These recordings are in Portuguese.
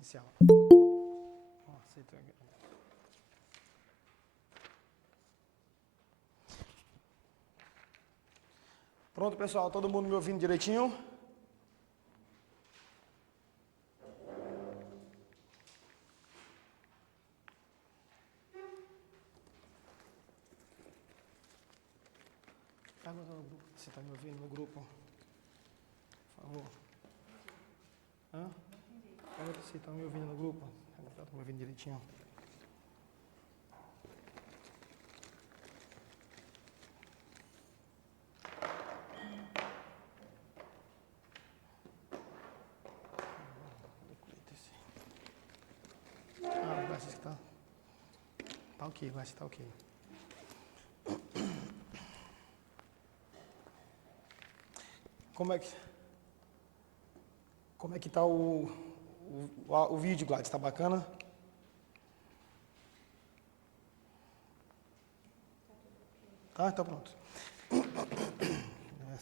Inicial. Pronto, pessoal? Todo mundo me ouvindo direitinho? Pergunta no grupo, você está me ouvindo no grupo? Por favor. Pergunta se estão me ouvindo no grupo. Estão me ouvindo direitinho? Vai ser que tá ok, vai ser que tá ok. Como é que tá o vídeo, Gladys? Tá bacana? Tá, então pronto.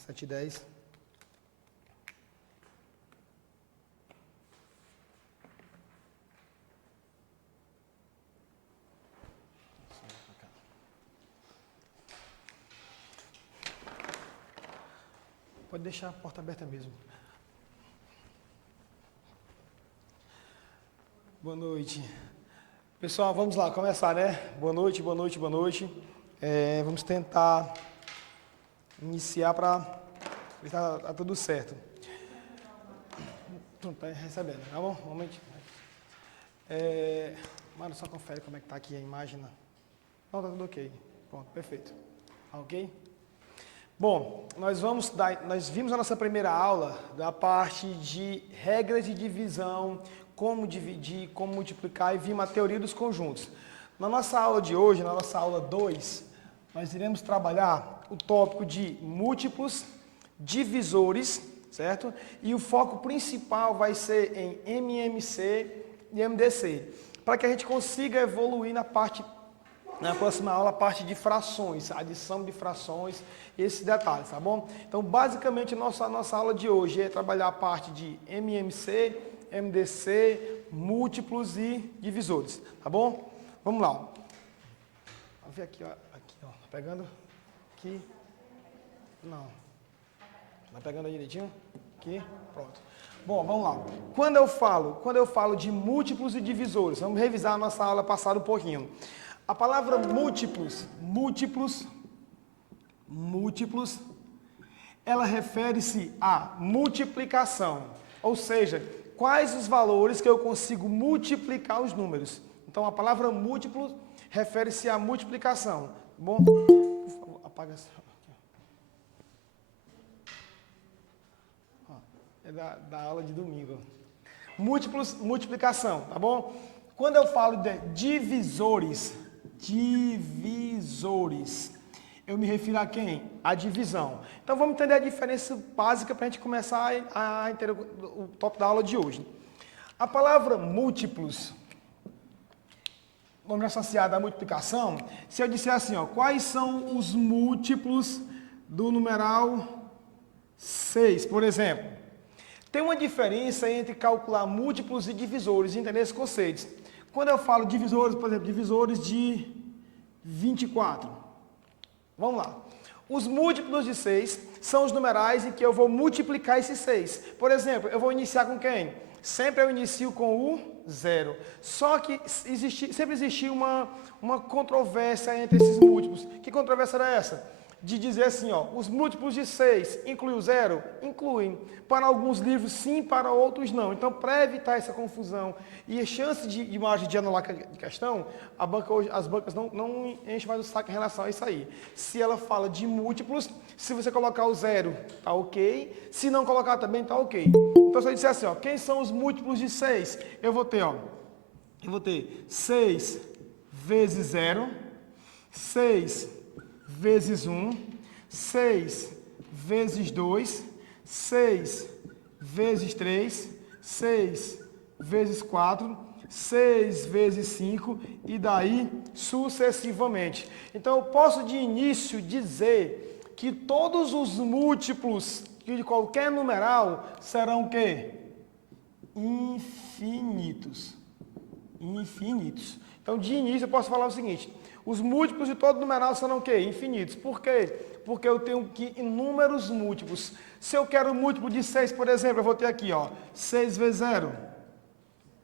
7h10. Pode deixar a porta aberta mesmo. Boa noite. Pessoal, vamos lá, começar, né? Boa noite, boa noite, boa noite. Vamos tentar iniciar para ver se tá tudo certo. Pronto, tá recebendo, tá bom? Um momento. Mano, só confere como é que tá aqui a imagem. Não, tá tudo ok. Pronto, perfeito. Ok? Bom, nós vimos a nossa primeira aula da parte de regras de divisão, como dividir, como multiplicar e vimos a teoria dos conjuntos. Na nossa aula de hoje, na nossa aula 2, nós iremos trabalhar o tópico de múltiplos, divisores, certo? E o foco principal vai ser em MMC e MDC, para que a gente consiga evoluir na próxima aula, a parte de frações, adição de frações, esses detalhes, tá bom? Então, basicamente, nossa aula de hoje é trabalhar a parte de MMC, MDC, múltiplos e divisores, tá bom? Vamos lá. Vamos ver aqui, ó. Tá pegando? Aqui. Não. Tá pegando aí direitinho? Aqui. Pronto. Bom, vamos lá. Quando eu falo de múltiplos e divisores, vamos revisar a nossa aula passada um pouquinho. A palavra múltiplos, ela refere-se à multiplicação, ou seja, quais os valores que eu consigo multiplicar os números. Então, a palavra múltiplos refere-se à multiplicação. Tá bom? Por favor, apaga essa. É da aula de domingo. Múltiplos, multiplicação, tá bom? Quando eu falo de divisores, eu me refiro a quem? A divisão. Então vamos entender a diferença básica para a gente começar a entender o tópico da aula de hoje. A palavra múltiplos, nome associado à multiplicação, se eu disser assim, ó, quais são os múltiplos do numeral 6, por exemplo? Tem uma diferença entre calcular múltiplos e divisores, entender esses conceitos. Quando eu falo divisores, por exemplo, divisores de 24. Vamos lá. Os múltiplos de 6 são os numerais em que eu vou multiplicar esses 6. Por exemplo, eu vou iniciar com quem? Sempre eu inicio com o 0. Só que sempre existiu uma controvérsia entre esses múltiplos. Que controvérsia era essa? De dizer assim, ó, os múltiplos de 6 incluem o 0? Incluem. Para alguns livros sim, para outros não. Então, para evitar essa confusão e a chance de margem de anular a questão, as bancas não enchem mais o saco em relação a isso aí. Se ela fala de múltiplos, se você colocar o 0, tá ok. Se não colocar também, tá ok. Então, se eu disser assim, ó, quem são os múltiplos de 6? Eu vou ter 6 vezes 0, 6 vezes 1, 6 vezes 2, 6 vezes 3, 6 vezes 4, 6 vezes 5 e daí sucessivamente. Então eu posso de início dizer que todos os múltiplos de qualquer numeral serão o quê? Infinito. infinitos. Infinitos. Então, de início, eu posso falar o seguinte. Os múltiplos de todo numeral são o quê? Infinitos. Por quê? Porque eu tenho aqui inúmeros múltiplos. Se eu quero um múltiplo de 6, por exemplo, eu vou ter aqui, ó, 6 vezes 0,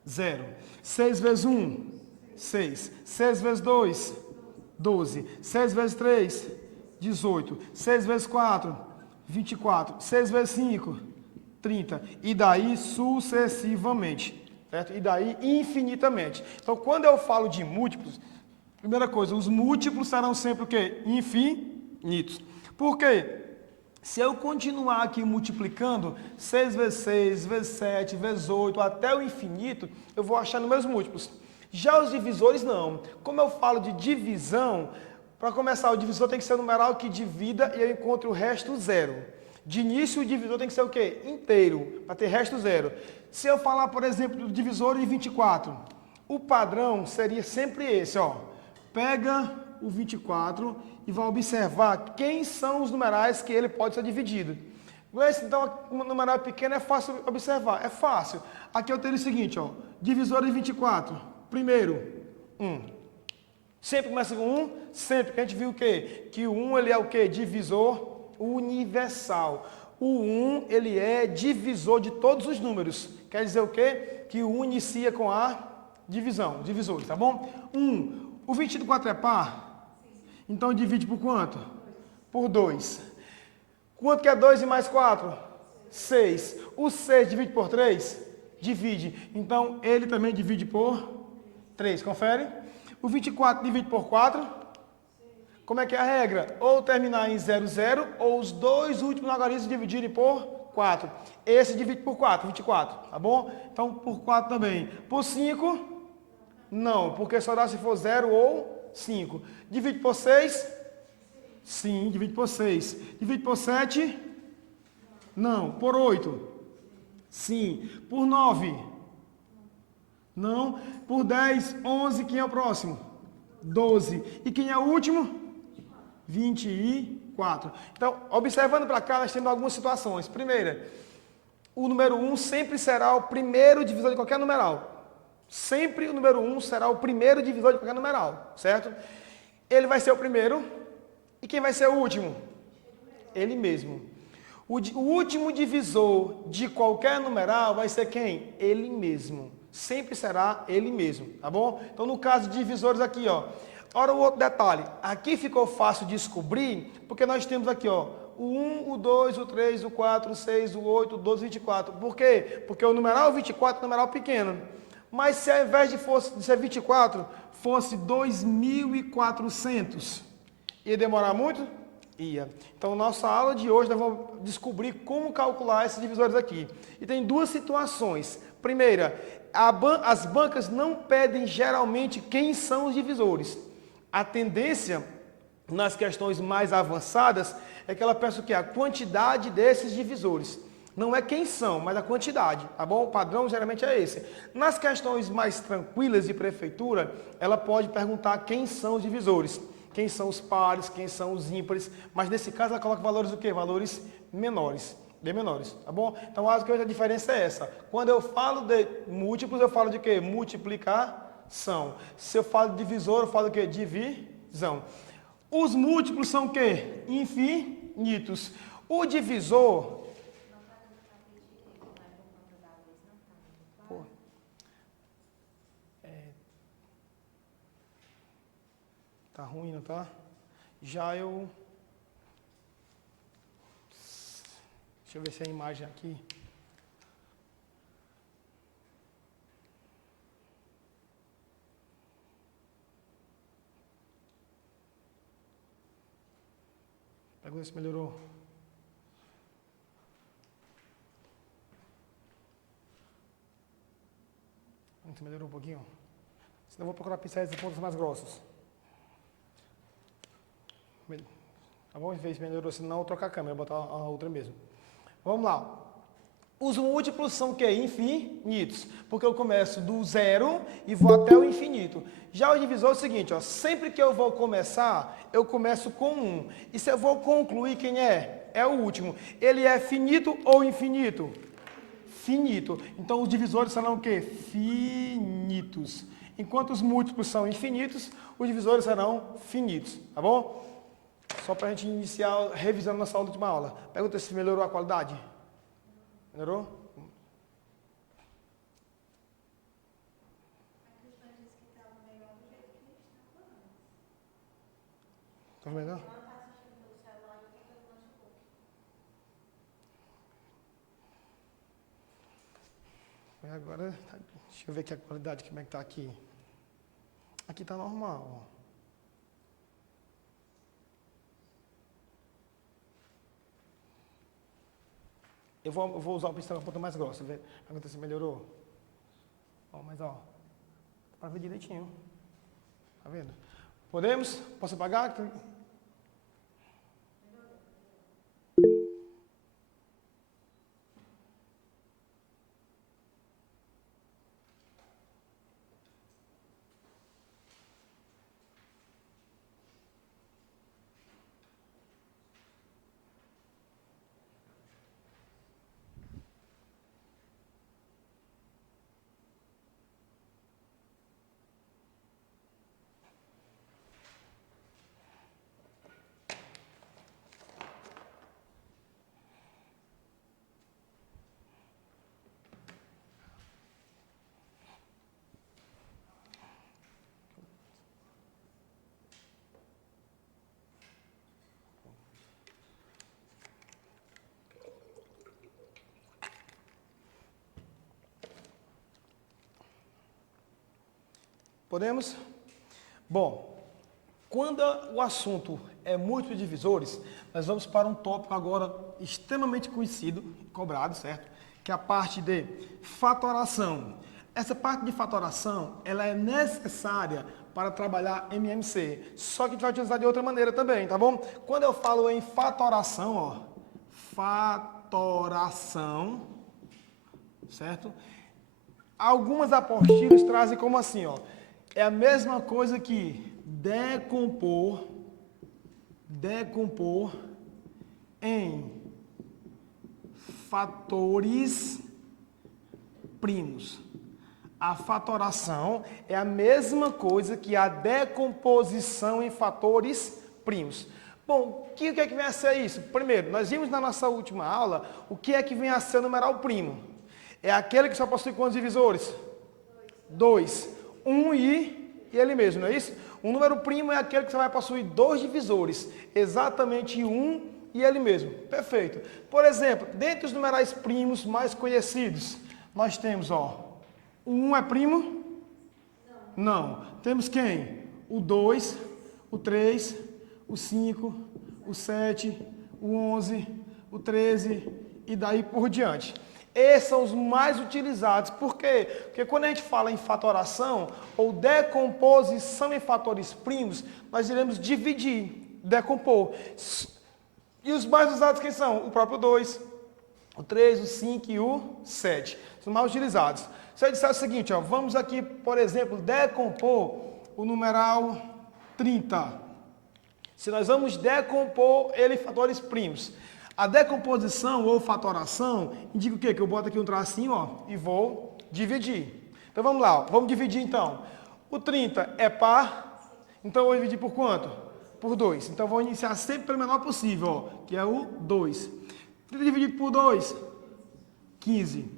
0. 6 vezes 1, 6. 6 vezes 2, 12. 6 vezes 3, 18. 6 vezes 4, 24. 6 vezes 5, 30. E daí sucessivamente. Certo? E daí infinitamente. Então, quando eu falo de múltiplos, primeira coisa, os múltiplos serão sempre o quê? Infinitos. Por quê? Se eu continuar aqui multiplicando 6 vezes 6, vezes 7, vezes 8, até o infinito, eu vou achar números múltiplos. Já os divisores não. Como eu falo de divisão, para começar, o divisor tem que ser um numeral que divida e eu encontro o resto zero. De início, o divisor tem que ser o quê? Inteiro, para ter resto zero. Se eu falar, por exemplo, do divisor de 24, o padrão seria sempre esse, ó. Pega o 24 e vai observar quem são os numerais que ele pode ser dividido. Então, um numeral pequeno é fácil observar, é fácil. Aqui eu tenho o seguinte, ó, divisor de 24, primeiro, 1. Sempre começa com 1, sempre, que a gente viu o quê? Que o 1, ele é o quê? Divisor universal. O 1, ele é divisor de todos os números. Quer dizer o quê? Que o 1 inicia com a divisão, divisor, tá bom? 1. O 24 é par? Então divide por quanto? Por 2. Quanto que é 2 e mais 4? 6. O 6 divide por 3? Divide. Então ele também divide por 3. Confere? O 24 divide por 4? Como é que é a regra? Ou terminar em 0, 0, ou os dois últimos logaritmos dividirem por 4. Esse divide por 4, 24, tá bom? Então por 4 também. Por 5? Não, porque só dá se for 0 ou 5. Divide por 6? Sim, divide por 6. Divide por 7? Não. Por 8? Sim. Por 9? Não. Por 10, 11, quem é o próximo? 12. E quem é o último? 24. Então, observando para cá, nós temos algumas situações. Primeira, o número 1 sempre será o primeiro divisor de qualquer numeral. Sempre o número 1 será o primeiro divisor de qualquer numeral, certo? Ele vai ser o primeiro. E quem vai ser o último? Ele mesmo. O último divisor de qualquer numeral vai ser quem? Ele mesmo. Sempre será ele mesmo, tá bom? Então, no caso de divisores aqui, ó. Ora, o outro detalhe. Aqui ficou fácil de descobrir, porque nós temos aqui, ó. O 1, o 2, o 3, o 4, o 6, o 8, o 12, o 24. Por quê? Porque o numeral 24 é um numeral pequeno. Mas se ao invés de ser 24, fosse 2.400, ia demorar muito? Ia. Então, nossa aula de hoje, nós vamos descobrir como calcular esses divisores aqui. E tem duas situações. Primeira, as bancas não pedem geralmente quem são os divisores. A tendência, nas questões mais avançadas, é que ela peça o quê? A quantidade desses divisores. Não é quem são, mas a quantidade, tá bom? O padrão geralmente é esse. Nas questões mais tranquilas de prefeitura, ela pode perguntar quem são os divisores. Quem são os pares, quem são os ímpares. Mas nesse caso ela coloca valores o quê? Valores menores, bem menores, tá bom? Então acho que a diferença é essa. Quando eu falo de múltiplos, eu falo de quê? Multiplicação. Se eu falo de divisor, eu falo de quê? Divisão. Os múltiplos são o quê? Infinitos. O divisor... Tá ruim, não tá? Já eu... Deixa eu ver se a imagem aqui... Pergunta se melhorou. Muito melhorou um pouquinho. Senão eu vou procurar pincéis de pontas mais grossos. Tá bom? Em vez de melhorou, senão eu vou trocar a câmera, botar a outra mesmo. Vamos lá. Os múltiplos são o quê? Infinitos. Porque eu começo do zero e vou até o infinito. Já o divisor é o seguinte, ó, sempre que eu vou começar, eu começo com 1. E se eu vou concluir, quem é? É o último. Ele é finito ou infinito? finito. Então, os divisores serão o quê? Finitos. Enquanto os múltiplos são infinitos, os divisores serão finitos, tá bom? Só para a gente iniciar revisando nossa última aula. Pergunta se melhorou a qualidade. Melhorou? Tá melhor? Agora, deixa eu ver aqui a qualidade, como é que tá aqui. Aqui tá normal, ó. Eu vou usar o pincel com a ponta mais grossa, ver se melhorou. Ó, mas ó, para ver direitinho. Tá vendo? Podemos? Posso apagar? Podemos? Bom, quando o assunto é múltiplos divisores, nós vamos para um tópico agora extremamente conhecido, cobrado, certo? Que é a parte de fatoração. Essa parte de fatoração, ela é necessária para trabalhar MMC, só que a gente vai utilizar de outra maneira também, tá bom? Quando eu falo em fatoração, ó, fatoração, certo? Algumas apostilas trazem como assim, ó, é a mesma coisa que decompor em fatores primos. A fatoração é a mesma coisa que a decomposição em fatores primos. Bom, o que é que vem a ser isso? Primeiro, nós vimos na nossa última aula o que é que vem a ser o numeral primo. É aquele que só possui quantos divisores? 2. 1 e ele mesmo, não é isso? Um número primo é aquele que você vai possuir 2 divisores, exatamente 1 e ele mesmo. Perfeito. Por exemplo, dentre os numerais primos mais conhecidos, nós temos, ó, o 1 é primo? Não. Temos quem? O 2, o 3, o 5, o 7, o 11, o 13 e daí por diante. Esses são os mais utilizados. Por quê? Porque quando a gente fala em fatoração ou decomposição em fatores primos, nós iremos dividir, decompor. E os mais usados quem são? O próprio 2, o 3, o 5 e o 7. São mais utilizados. Se eu disser o seguinte, ó, vamos aqui, por exemplo, decompor o numeral 30. Se nós vamos decompor ele em fatores primos, a decomposição ou fatoração indica o quê? Que eu boto aqui um tracinho, ó, e vou dividir. Então vamos lá, ó, vamos dividir então. O 30 é par, então eu vou dividir por quanto? Por 2. Então eu vou iniciar sempre pelo menor possível, ó, que é o 2. 30 dividido por 2, 15.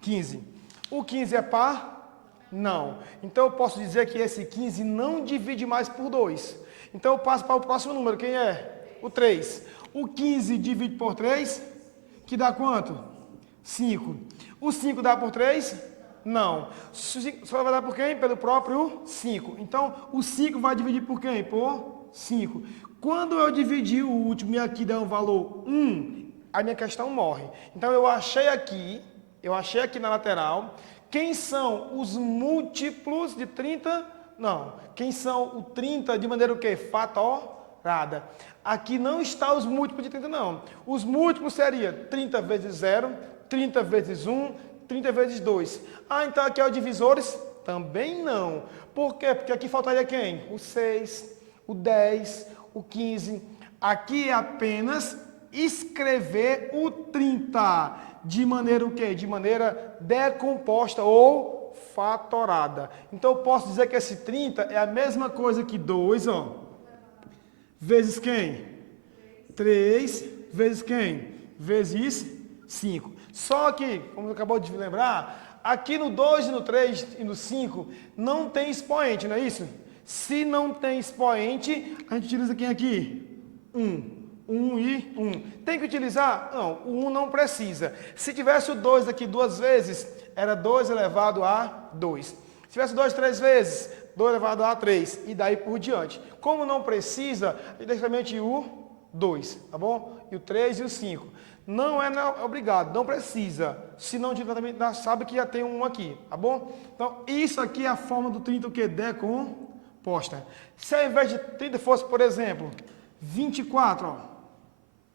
15. O 15 é par? Não. Então eu posso dizer que esse 15 não divide mais por 2. Então eu passo para o próximo número, quem é? O 3. O 15 divide por 3, que dá quanto? 5. O 5 dá por 3? Não. Só vai dar por quem? Pelo próprio 5. Então, o 5 vai dividir por quem? Por 5. Quando eu dividir o último e aqui der um valor 1, a minha questão morre. Então, eu achei aqui na lateral, quem são os múltiplos de 30? Não. Quem são o 30 de maneira o quê? Fatorada. Aqui não está os múltiplos de 30, não. Os múltiplos seria 30 vezes 0, 30 vezes 1, 30 vezes 2. Ah, então aqui é o divisores? Também não. Por quê? Porque aqui faltaria quem? O 6, o 10, o 15. Aqui é apenas escrever o 30. de maneira o quê? De maneira decomposta ou fatorada. Então eu posso dizer que esse 30 é a mesma coisa que 2, ó, vezes quem? 3 vezes quem? Vezes 5. Só que, como você acabou de lembrar, aqui no 2 e no 3 e no 5 não tem expoente, não é isso? Se não tem expoente, a gente utiliza quem aqui? 1. 1 e 1. Tem que utilizar? Não, o 1 não precisa. Se tivesse o 2 aqui duas vezes, era 2 elevado a 2. Se tivesse 2 três vezes, 2 elevado a 3. E daí por diante. Como não precisa, é diretamente o 2, tá bom? E o 3 e o 5. Não é obrigado, não precisa. Se não, também sabe que já tem um aqui, tá bom? Então, isso aqui é a forma do 30 o que? Decomposta. Se ao invés de 30 fosse, por exemplo, 24, ó.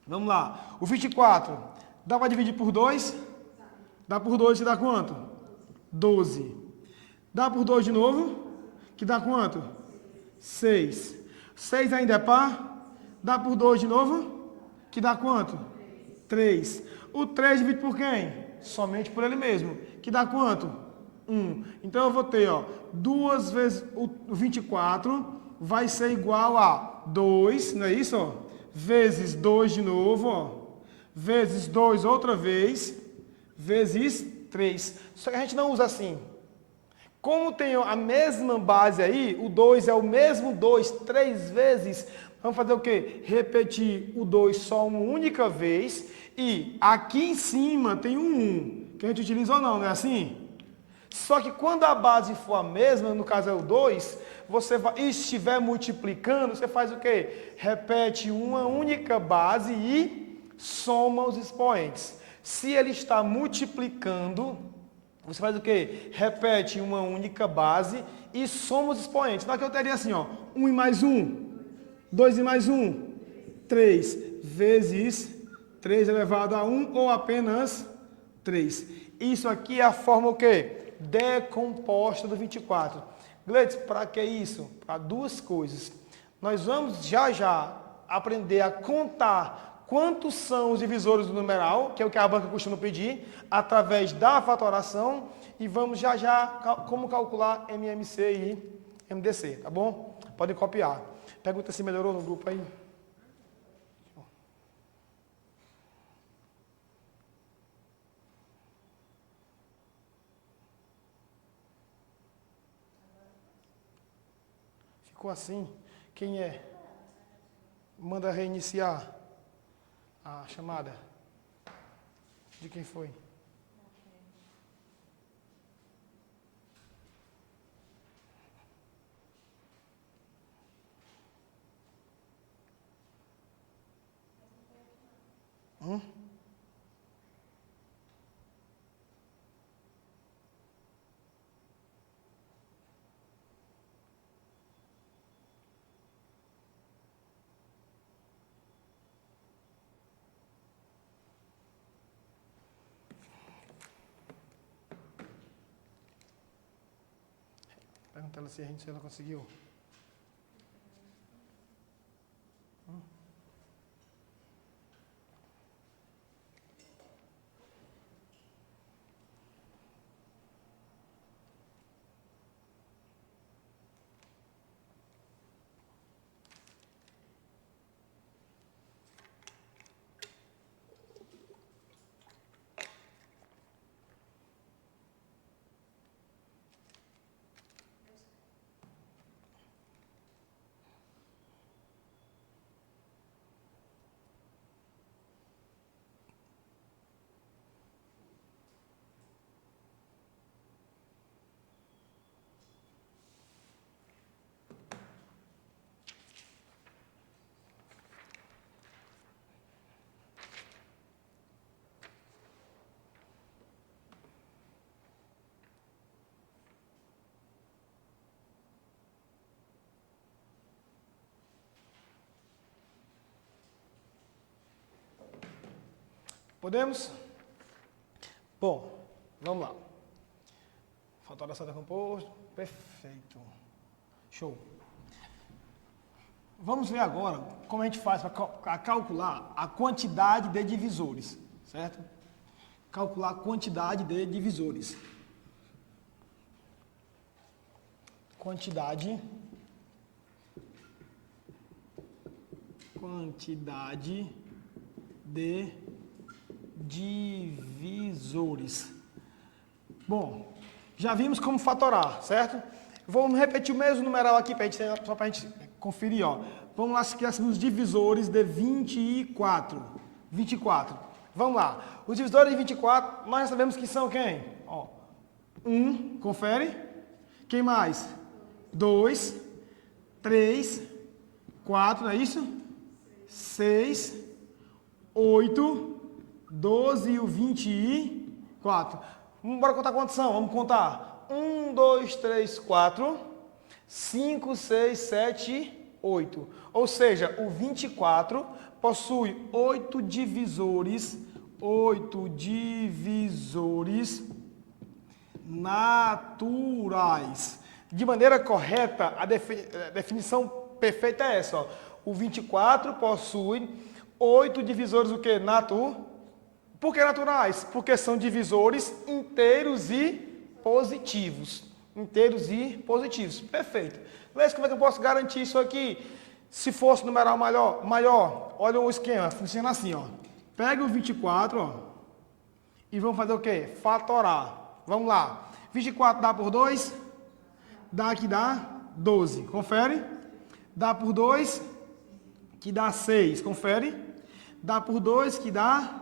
Vamos lá. O 24, dá para dividir por 2? Dá por 2 que dá quanto? 12. Dá por 2 de novo? Que dá quanto? 6. 6 ainda é par? Dá por 2 de novo? Que dá quanto? 3. O 3 divide por quem? Somente por ele mesmo. Que dá quanto? 1. Então eu vou ter, ó, 2 vezes o 24 vai ser igual a 2, não é isso, ó? Vezes 2 de novo, ó, vezes 2 outra vez, vezes 3. Só que a gente não usa assim. Como tem a mesma base aí, o 2 é o mesmo 2 três vezes, vamos fazer o quê? Repetir o 2 só uma única vez e aqui em cima tem um 1, que a gente utiliza ou não, não é assim? Só que quando a base for a mesma, no caso é o 2, você vai, e estiver multiplicando, você faz o quê? Repete uma única base e soma os expoentes. Se ele está multiplicando, você faz o quê? Repete uma única base e soma os expoentes. Então aqui eu teria assim, ó, 1 e mais 1, 2 e mais 1, 3 vezes 3 elevado a 1 ou apenas 3. Isso aqui é a forma o quê? Decomposta do 24. Gleides, para que isso? Para duas coisas. Nós vamos já aprender a contar quantos são os divisores do numeral, que é o que a banca costuma pedir, através da fatoração, e vamos já como calcular MMC e MDC, tá bom? Podem copiar. Pergunta se melhorou no grupo aí. Ficou assim? Quem é? Manda reiniciar a chamada. De quem foi? Pergunta ela se ela conseguiu. Podemos? Bom, vamos lá. Fatoração decomposto. Perfeito. Show. Vamos ver agora como a gente faz para calcular a quantidade de divisores, certo? calcular a quantidade de divisores. Quantidade de divisores. Bom, já vimos como fatorar, certo? Vamos repetir o mesmo numeral aqui só para a gente conferir, ó. Vamos lá, se criássemos os divisores de 24. 24. Vamos lá. Os divisores de 24, nós já sabemos que são quem? Ó, 1, confere. Quem mais? 2, 3, 4, não é isso? 6, 8, 12 e o 24. Bora contar quantos são? Vamos contar. 1, 2, 3, 4, 5, 6, 7, 8. Ou seja, o 24 possui 8 divisores naturais. De maneira correta, a definição perfeita é essa. Ó. O 24 possui 8 divisores o quê? Por que naturais? Porque são divisores inteiros e positivos. Inteiros e positivos. Perfeito. Mas como é que eu posso garantir isso aqui? Se fosse numeral maior, olha o esquema, funciona assim, ó. Pega o 24, ó, e vamos fazer o quê? Fatorar. Vamos lá. 24 dá por 2? Dá que dá 12. Confere. Dá por 2, que dá 6. Confere. Dá por 2, que dá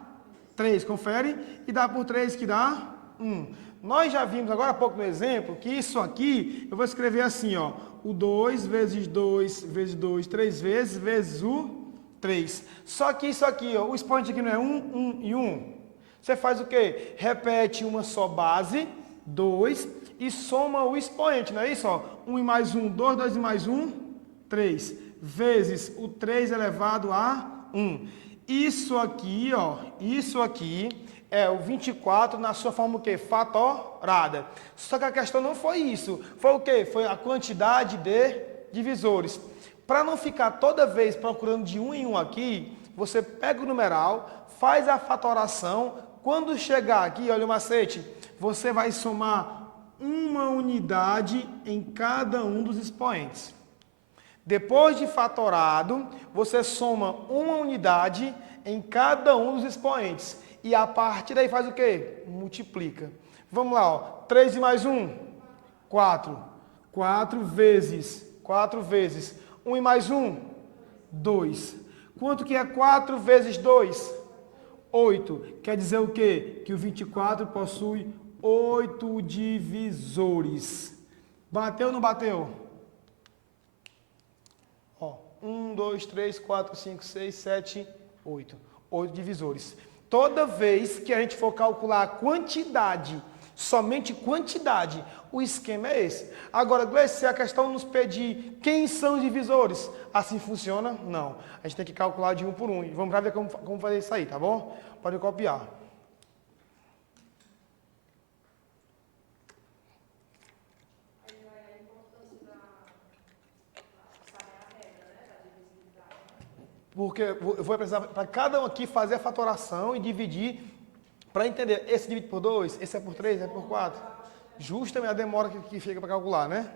3. Confere. E dá por 3, que dá 1. Nós já vimos agora há pouco no exemplo que isso aqui, eu vou escrever assim, ó. O 2 vezes 2 vezes 2, 3 vezes o 3. Só que isso aqui, ó, o expoente aqui não é 1 e 1. Você faz o quê? Repete uma só base, 2, e soma o expoente, não é isso? Ó? 1 e mais 1, 2, 2 e mais 1, 3. Vezes o 3 elevado a 1. Isso aqui, ó, isso aqui é o 24 na sua forma o quê? Fatorada. Só que a questão não foi isso. Foi o quê? Foi a quantidade de divisores. Para não ficar toda vez procurando de 1 em 1 aqui, você pega o numeral, faz a fatoração. Quando chegar aqui, olha o macete, você vai somar uma unidade em cada um dos expoentes. Depois de fatorado, você soma uma unidade em cada um dos expoentes. E a partir daí faz o quê? Multiplica. Vamos lá, ó. 3 e mais 1, 4. 4 vezes 1 e mais 1, 2. Quanto que é 4 vezes 2? 8. Quer dizer o quê? Que o 24 possui 8 divisores. Bateu ou não bateu? Ó, 1, 2, 3, 4, 5, 6, 7, 8. 8 divisores. Toda vez que a gente for calcular a quantidade, somente quantidade, o esquema é esse. Agora, Gleice, se a questão nos pedir quem são os divisores, assim funciona? Não. A gente tem que calcular de um por um. E vamos ver como fazer isso aí, tá bom? Pode copiar. Porque eu vou precisar, para cada um aqui, fazer a fatoração e dividir, para entender, esse divide por 2, esse é por 3, esse é por 4. Justamente a demora que fica para calcular, né?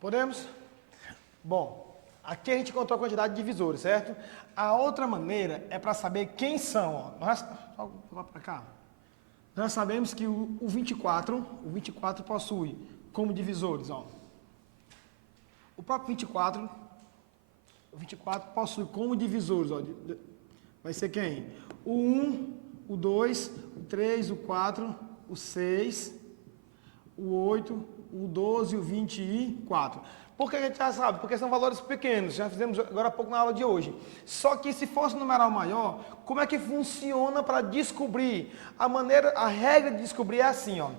Podemos? Bom, aqui a gente encontrou a quantidade de divisores, certo? A outra maneira é para saber quem são. Ó. Só vou para cá. Nós sabemos que o 24 possui como divisores, ó. O próprio 24 possui como divisores, ó. Vai ser quem? O 1, o 2, o 3, o 4, o 6, o 8, o 12, o 24. Por que a gente já sabe? Porque são valores pequenos, já fizemos agora há pouco na aula de hoje. Só que se fosse um numeral maior, como é que funciona para descobrir? A regra de descobrir é assim, ó.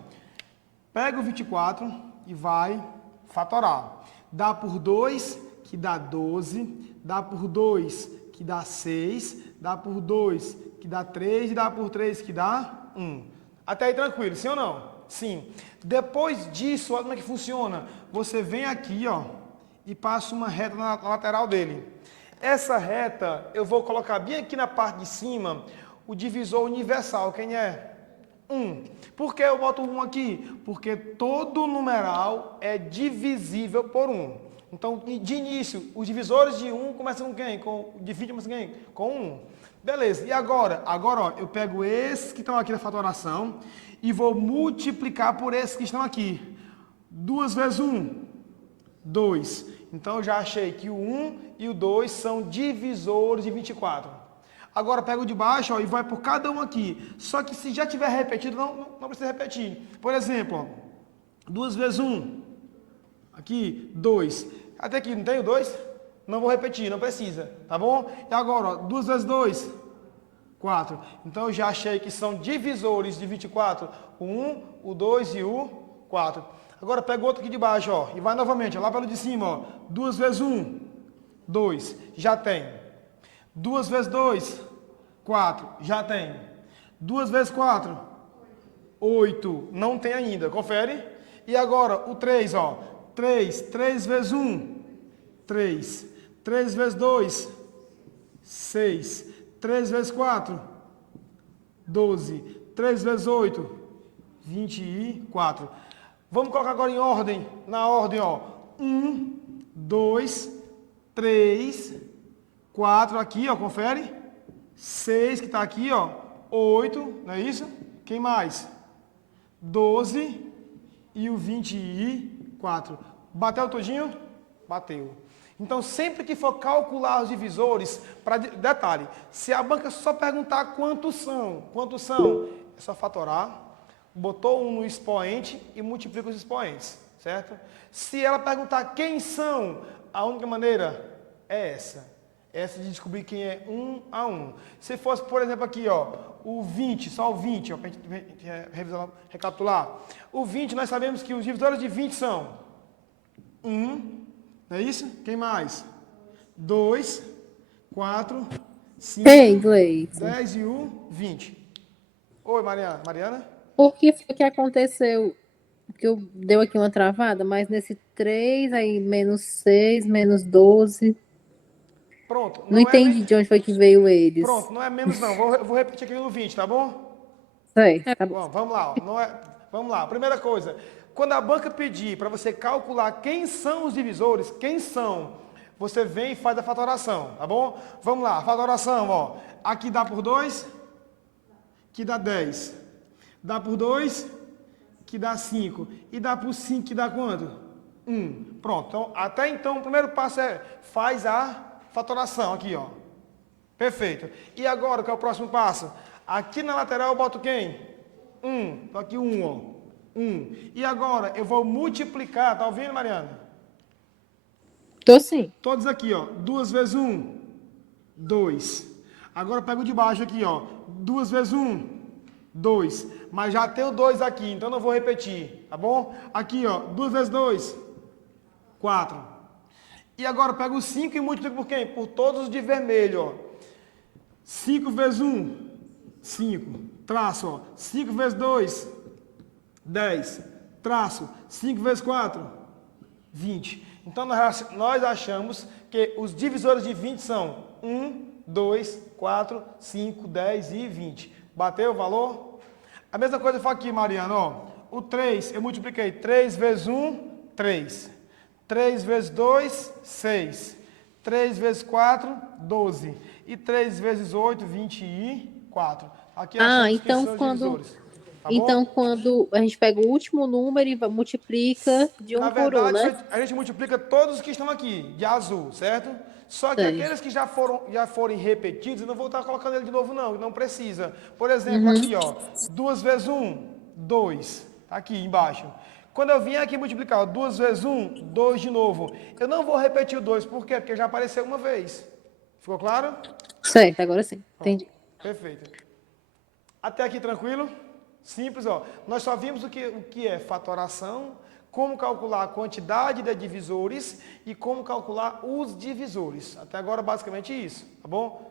Pega o 24 e vai fatorar. Dá por 2, que dá 12, dá por 2, que dá 6, dá por 2, que dá 3, e dá por 3, que dá 1. Até aí tranquilo, sim ou não? Sim. Depois disso, olha como é que funciona. Você vem aqui, ó, e passa uma reta na lateral dele. Essa reta, eu vou colocar bem aqui na parte de cima, o divisor universal. Quem é? 1. Por que eu boto 1 aqui? Porque todo numeral é divisível por 1. Então, de início, os divisores de 1 começam com quem? De 20 começam com quem? Com 1. Beleza. E agora? Agora, ó, eu pego esses que estão aqui na fatoração e vou multiplicar por esses que estão aqui. 2 vezes 1, 2. Então, eu já achei que o 1 e o 2 são divisores de 24. Agora, pego de baixo, ó, e vai por cada um aqui. Só que se já tiver repetido, não precisa repetir. Por exemplo, ó, 2 vezes 1. Aqui, 2. Até aqui, não tem o 2? Não vou repetir, não precisa. Tá bom? E agora, ó, 2 vezes 2. 4. Então, eu já achei que são divisores de 24. O 1, o 2 e o 4. Agora, pega outro aqui de baixo, ó, e vai novamente, ó, lá pelo de cima, ó. 2 vezes 1, 2. Já tem. 2 vezes 2, 4. Já tem. 2 vezes 4, 8. Não tem ainda. Confere. E agora, o 3, ó. 3. 3 vezes 1, 3. 3 vezes 2, 6. 3 vezes 4, 12. 3 vezes 8, 24. Vamos colocar agora em ordem. Na ordem, ó. 1, 2, 3, 4 aqui, ó. Confere. 6 que está aqui, ó. 8, não é isso? Quem mais? 12 e o 24. Bateu tudinho? Bateu. Então, sempre que for calcular os divisores, detalhe, se a banca só perguntar quantos são, é só fatorar, botou um no expoente e multiplica os expoentes, certo? Se ela perguntar quem são, a única maneira é essa de descobrir quem é 1 a 1. Se fosse, por exemplo, aqui, ó, o 20, só o 20, ó, para a gente revisar, recapitular. O 20, nós sabemos que os divisores de 20 são 1, não é isso? Quem mais? 2, 4, 5, Ei, Gleison. 10 e o 20. Oi, Mariana. Mariana? Por que foi que aconteceu? Que eu deu aqui uma travada, mas nesse 3, aí menos 6, menos 12. Pronto. Não entendi de onde foi que veio eles. Pronto, não é menos não. Vou repetir aqui no 20, tá bom? Sei, tá bom. Bom, vamos lá. Ó. Vamos lá. Primeira coisa. Quando a banca pedir para você calcular quem são os divisores, você vem e faz a fatoração, tá bom? Vamos lá. Fatoração, ó. Aqui dá por 2, que dá 10. Dá por 2, que dá 5. E dá por 5, que dá quanto? 1. Pronto. Então, até então, o primeiro passo é faz a fatoração aqui, ó. Perfeito. E agora, qual é o próximo passo? Aqui na lateral eu boto quem? 1. Então aqui 1, ó. 1. E agora eu vou multiplicar, tá ouvindo, Mariana? Tô sim. Todos aqui, ó. 2 vezes 1, 2. Agora eu pego de baixo aqui, ó. 2 vezes 1, 2. Mas já tem o 2 aqui, então não vou repetir, tá bom? Aqui, ó. 2 vezes 2, 4. E agora eu pego o 5 e multiplico por quem? Por todos os de vermelho, ó. 5 vezes 1, 5. Traço, ó. 5 vezes 2, 10. Traço. 5 vezes 4, 20. Então, nós achamos que os divisores de 20 são 1, 2, 4, 5, 10 e 20. Bateu o valor? A mesma coisa eu faço aqui, Mariana, ó. O 3, eu multipliquei 3 vezes 1, 3. 3 vezes 2, 6. 3 vezes 4, 12. E 3 vezes 8, 24. Aqui achamos que Então são os divisores. Tá então bom? quando a gente pega o último número e multiplica de Na um por um, verdade, né? a gente multiplica todos os que estão aqui, de azul, certo? Só que Sei. aqueles que já forem repetidos, eu não vou estar colocando ele de novo, não precisa. Por exemplo, Uhum. aqui, ó, 2 vezes 1, 2. Tá aqui embaixo. Quando eu vier aqui multiplicar 2 vezes 1, 2 de novo. Eu não vou repetir o 2, por quê? Porque já apareceu uma vez. Ficou claro? Certo, agora sim. Pronto, Entendi. perfeito. Até aqui tranquilo? Simples, ó. Nós só vimos o que é fatoração, como calcular a quantidade de divisores e como calcular os divisores. Até agora, basicamente isso, tá bom?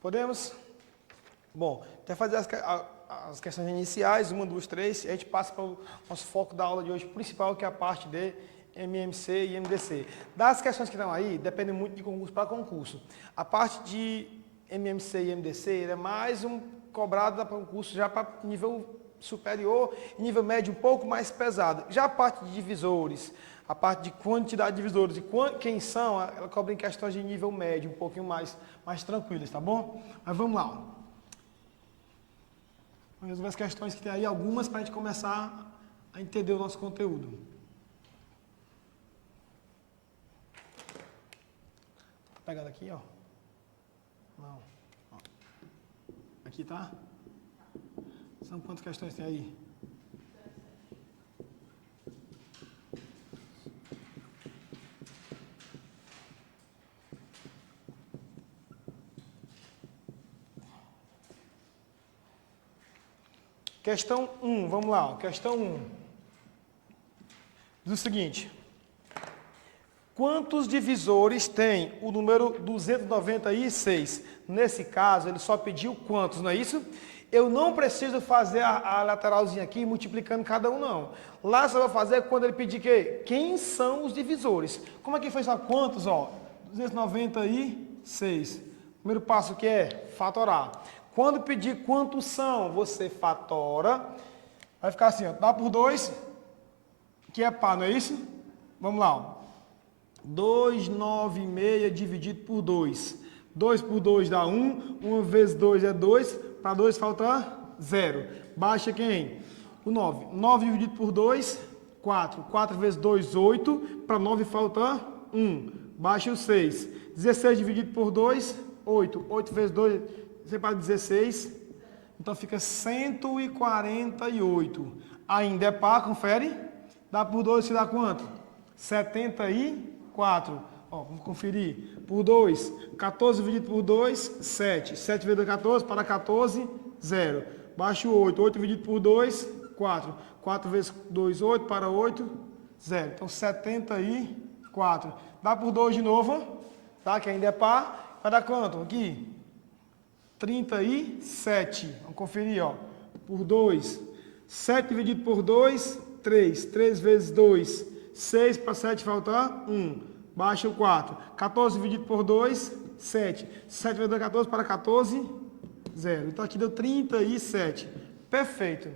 Podemos? Bom, até fazer as questões iniciais, 1, 2, 3, a gente passa para o nosso foco da aula de hoje principal, que é a parte de MMC e MDC. Das questões que estão aí, depende muito de concurso para concurso. A parte de MMC e MDC ele é mais cobrado para concurso já para nível superior e nível médio um pouco mais pesado. Já a parte de divisores, a parte de quantidade de divisores e quem são, ela cobra em questões de nível médio, um pouquinho mais tranquilas, tá bom? Mas vamos lá. Vamos resolver as questões que tem aí, algumas para a gente começar a entender o nosso conteúdo. Tá pegando aqui, ó? Não. Ó. Aqui tá? São quantas questões tem aí? Questão 1, vamos lá. Ó. Questão 1. Diz o seguinte. Quantos divisores tem o número 296? Nesse caso, ele só pediu quantos, não é isso? Eu não preciso fazer a lateralzinha aqui multiplicando cada um, não. Lá só vou fazer quando ele pedir quem são os divisores. Como é que foi só quantos? Ó, 296. Primeiro passo que é fatorar. Quando pedir quantos são, você fatora. Vai ficar assim, ó, dá por 2, que é par, não é isso? Vamos lá, ó. 296 dividido por 2. 2 por 2 dá 1. 1 vezes 2 é 2. Para 2 falta 0. Baixa quem? O 9. 9 dividido por 2, 4. 4 vezes 2, 8. Para 9 falta 1. Baixa o 6. 16 dividido por 2, 8. 8 vezes 2, separa 16. Então fica 148. Ainda é par, confere. Dá por 2, se dá quanto? 74. Ó, vamos conferir. Por 2, 14 dividido por 2, 7. 7 vezes 14, para 14, 0. Baixa o 8. 8 dividido por 2, 4. 4 vezes 2, 8, para 8, 0. Então, 74. Dá por 2 de novo, tá? Que ainda é par. Vai dar quanto? Aqui. 37. Vamos conferir, ó. Por 2. 7 dividido por 2, 3. 3 vezes 2, 6 para 7 falta 1. baixa o 4. 14 dividido por 2, 7. 7 vezes 2, 14, para 14, 0. Então aqui deu 37. Perfeito.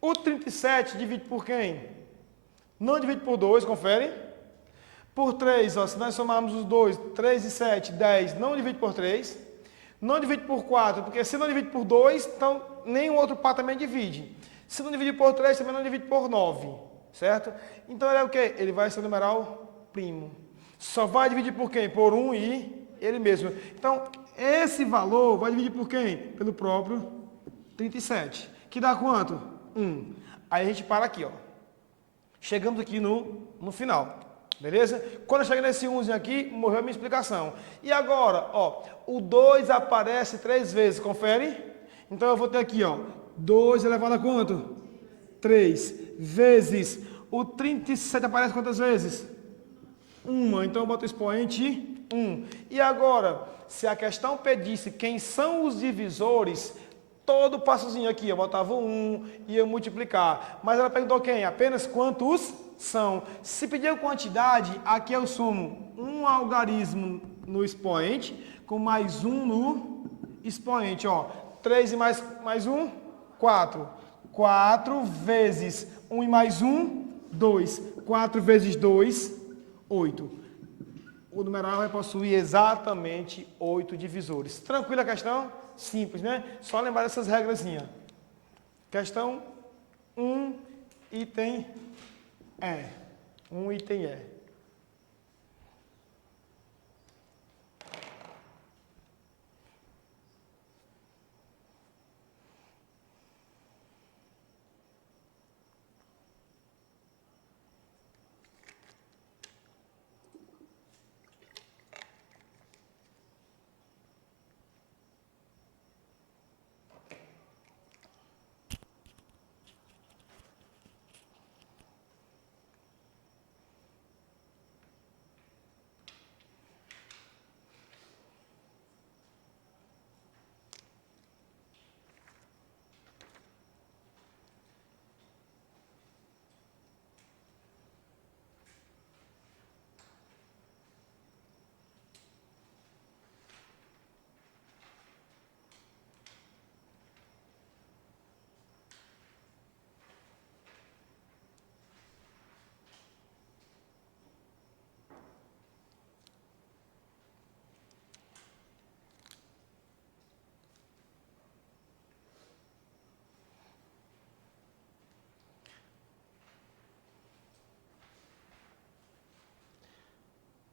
O 37 divide por quem? Não divide por 2, confere. Por 3, ó, se nós somarmos os dois, 3 e 7, 10, não divide por 3. Não divide por 4, porque se não divide por 2, então nenhum outro par também divide. Se não dividir por 3, também não divide por 9, certo? Então ele é o quê? Ele vai ser o numeral primo. Só vai dividir por quem? Por 1 e ele mesmo. Então, esse valor vai dividir por quem? Pelo próprio 37. Que dá quanto? 1. Aí a gente para aqui, ó. Chegamos aqui no final. Beleza? Quando eu cheguei nesse 1 aqui, morreu a minha explicação. E agora, ó, o 2 aparece 3 vezes, confere? Então eu vou ter aqui, ó, 2 elevado a quanto? 3 vezes. O 37 aparece quantas vezes? 1. Então eu boto o expoente 1. E agora, se a questão pedisse quem são os divisores, todo passozinho aqui, eu botava 1 e ia multiplicar. Mas ela perguntou quem? Apenas quantos são. Se pediu quantidade, aqui eu somo um algarismo no expoente, com mais 1 no expoente. Ó, 3 e mais 1, 4. 4 vezes 1 e mais 1, 2. 4 vezes 2, 8. O numeral vai possuir exatamente 8 divisores. Tranquila a questão? Simples, né? Só lembrar dessas regrazinhas. Questão 1, item E. 1 item E.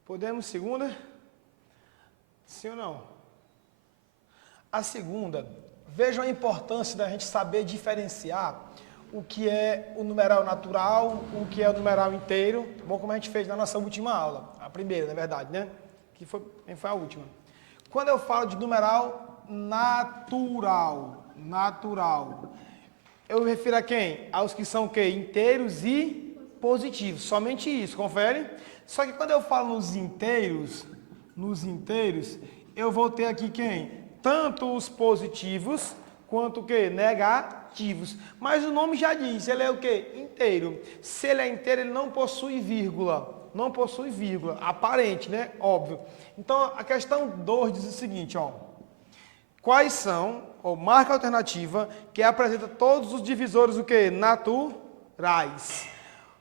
Podemos segunda? Sim ou não? A segunda, vejam a importância da gente saber diferenciar o que é o numeral natural, o que é o numeral inteiro, bom, como a gente fez na nossa última aula, a primeira, na verdade, né? Que foi a última. Quando eu falo de numeral natural, eu me refiro a quem? Aos que são o quê? Inteiros e positivos, somente isso, confere? Só que quando eu falo nos inteiros, eu vou ter aqui quem? Tanto os positivos, quanto o quê? Negativos. Mas o nome já diz, ele é o quê? Inteiro. Se ele é inteiro, ele não possui vírgula. Não possui vírgula. Aparente, né? Óbvio. Então, a questão 2 diz o seguinte, ó. Quais são, ou marca alternativa, que apresenta todos os divisores, o quê? Naturais.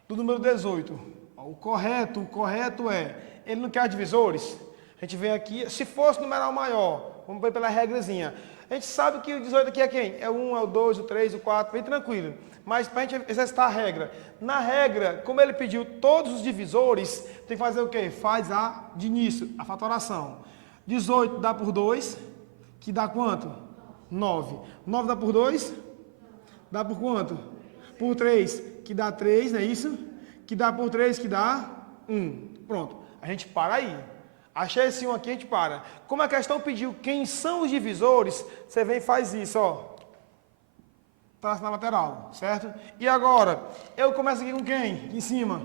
Do número 18. O correto é, ele não quer divisores? A gente vem aqui, se fosse numeral maior, vamos ver pela regrazinha. A gente sabe que o 18 aqui é quem? É o 1, é o 2, o 3, o 4, bem tranquilo. Mas para a gente exercitar a regra. Na regra, como ele pediu todos os divisores, tem que fazer o quê? Faz de início, a fatoração. 18 dá por 2, que dá quanto? 9. 9 dá por 2? Dá por quanto? Por 3, que dá 3, não é isso? Que dá por 3, que dá 1. Pronto, a gente para aí. Achei esse 1 aqui, a gente para. Como a questão pediu quem são os divisores, você vem e faz isso, ó. Traça na lateral, certo? E agora, eu começo aqui com quem? Aqui em cima.